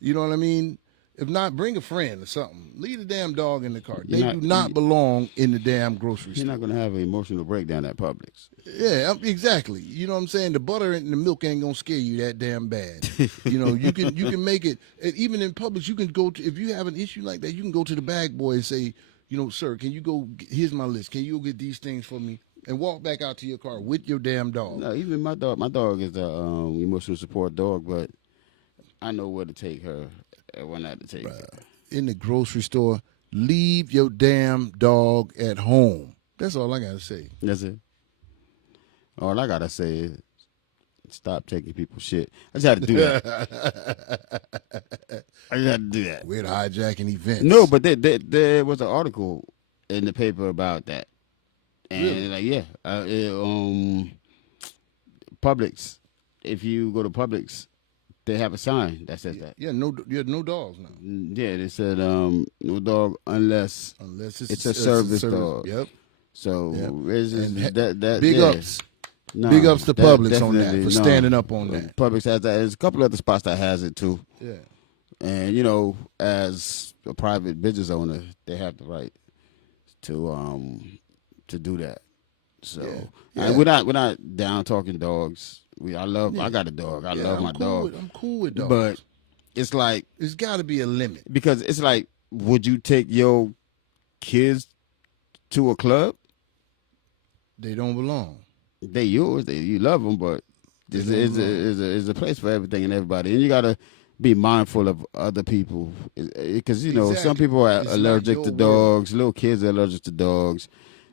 You know what I mean? If not, bring a friend or something. Leave the damn dog in the car. They do not belong in the damn grocery store. You're not going to have an emotional breakdown at Publix. Yeah, exactly. You know what I'm saying? The butter and the milk ain't going to scare you that damn bad. You can make it. Even in Publix, you can go to, if you have an issue like that, you can go to the bag boy and say, sir, can you go, here's my list. Can you go get these things for me? And walk back out to your car with your damn dog. No, even my dog is an emotional support dog, but I know where to take her. When not to take her. In the grocery store, leave your damn dog at home. That's all I got to say. That's it. All I got to say is stop taking people's shit. I just had to do that. I just had to do that. We're hijacking events. No, but there was an article in the paper about that. And really? Publix, if you go to Publix, they have a sign that says that. Yeah, no dogs now. Yeah, they said no dog unless it's a service dog. Yep. So big ups. No, big ups to Publix on that for standing up on that. Publix has that. There's a couple other spots that has it too. Yeah. And as a private business owner, they have the right to do that. So and we're not down talking dogs. I got a dog. I love my dog. I'm cool with dogs. But it's like, it's got to be a limit. Because it's like, would you take your kids to a club? They don't belong. They yours. You love them, but there's a place for everything and everybody. And you got to be mindful of other people. Because, exactly. Some people are allergic to dogs. Little kids are allergic to dogs.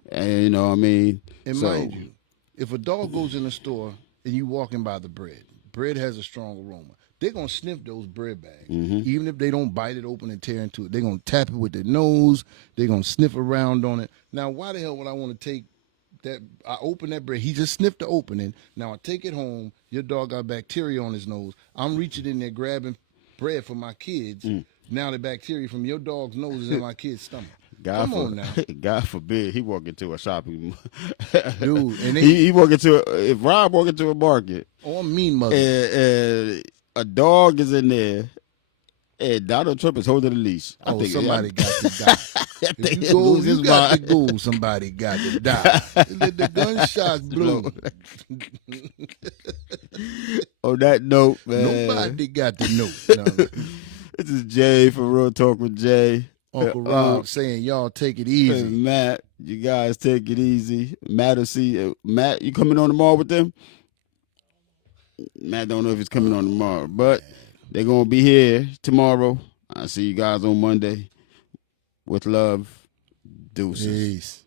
And, you know what I mean? And mind you, if a dog goes in the store, and you walking by the bread has a strong aroma. they're gonna sniff those bread bags. Mm-hmm. Even if they don't bite it open and tear into it, they're gonna tap it with their nose. They're gonna sniff around on it. Now, why the hell would I want to take that? I open that bread. He just sniffed the opening. Now I take it home. Your dog got bacteria on his nose. I'm reaching in there grabbing bread for my kids. Now the bacteria from your dog's nose is in my kid's stomach. Come on now. God forbid he walk into a shopping Dude, and he walk into if Rob walk into a market or mean mother. and a dog is in there and Donald Trump is holding the leash. I think somebody got to die. If you go, you got to go. Somebody got to die. Let the gunshots blow. On that note, man. Nobody got to know. No. This is Jay from Real Talk with Jay. Uncle Rob saying, y'all take it easy. Matt, you guys take it easy. Matt will see. Matt, you coming on tomorrow with them? Matt don't know if he's coming on tomorrow, but they're going to be here tomorrow. I'll see you guys on Monday. With love, deuces. Peace.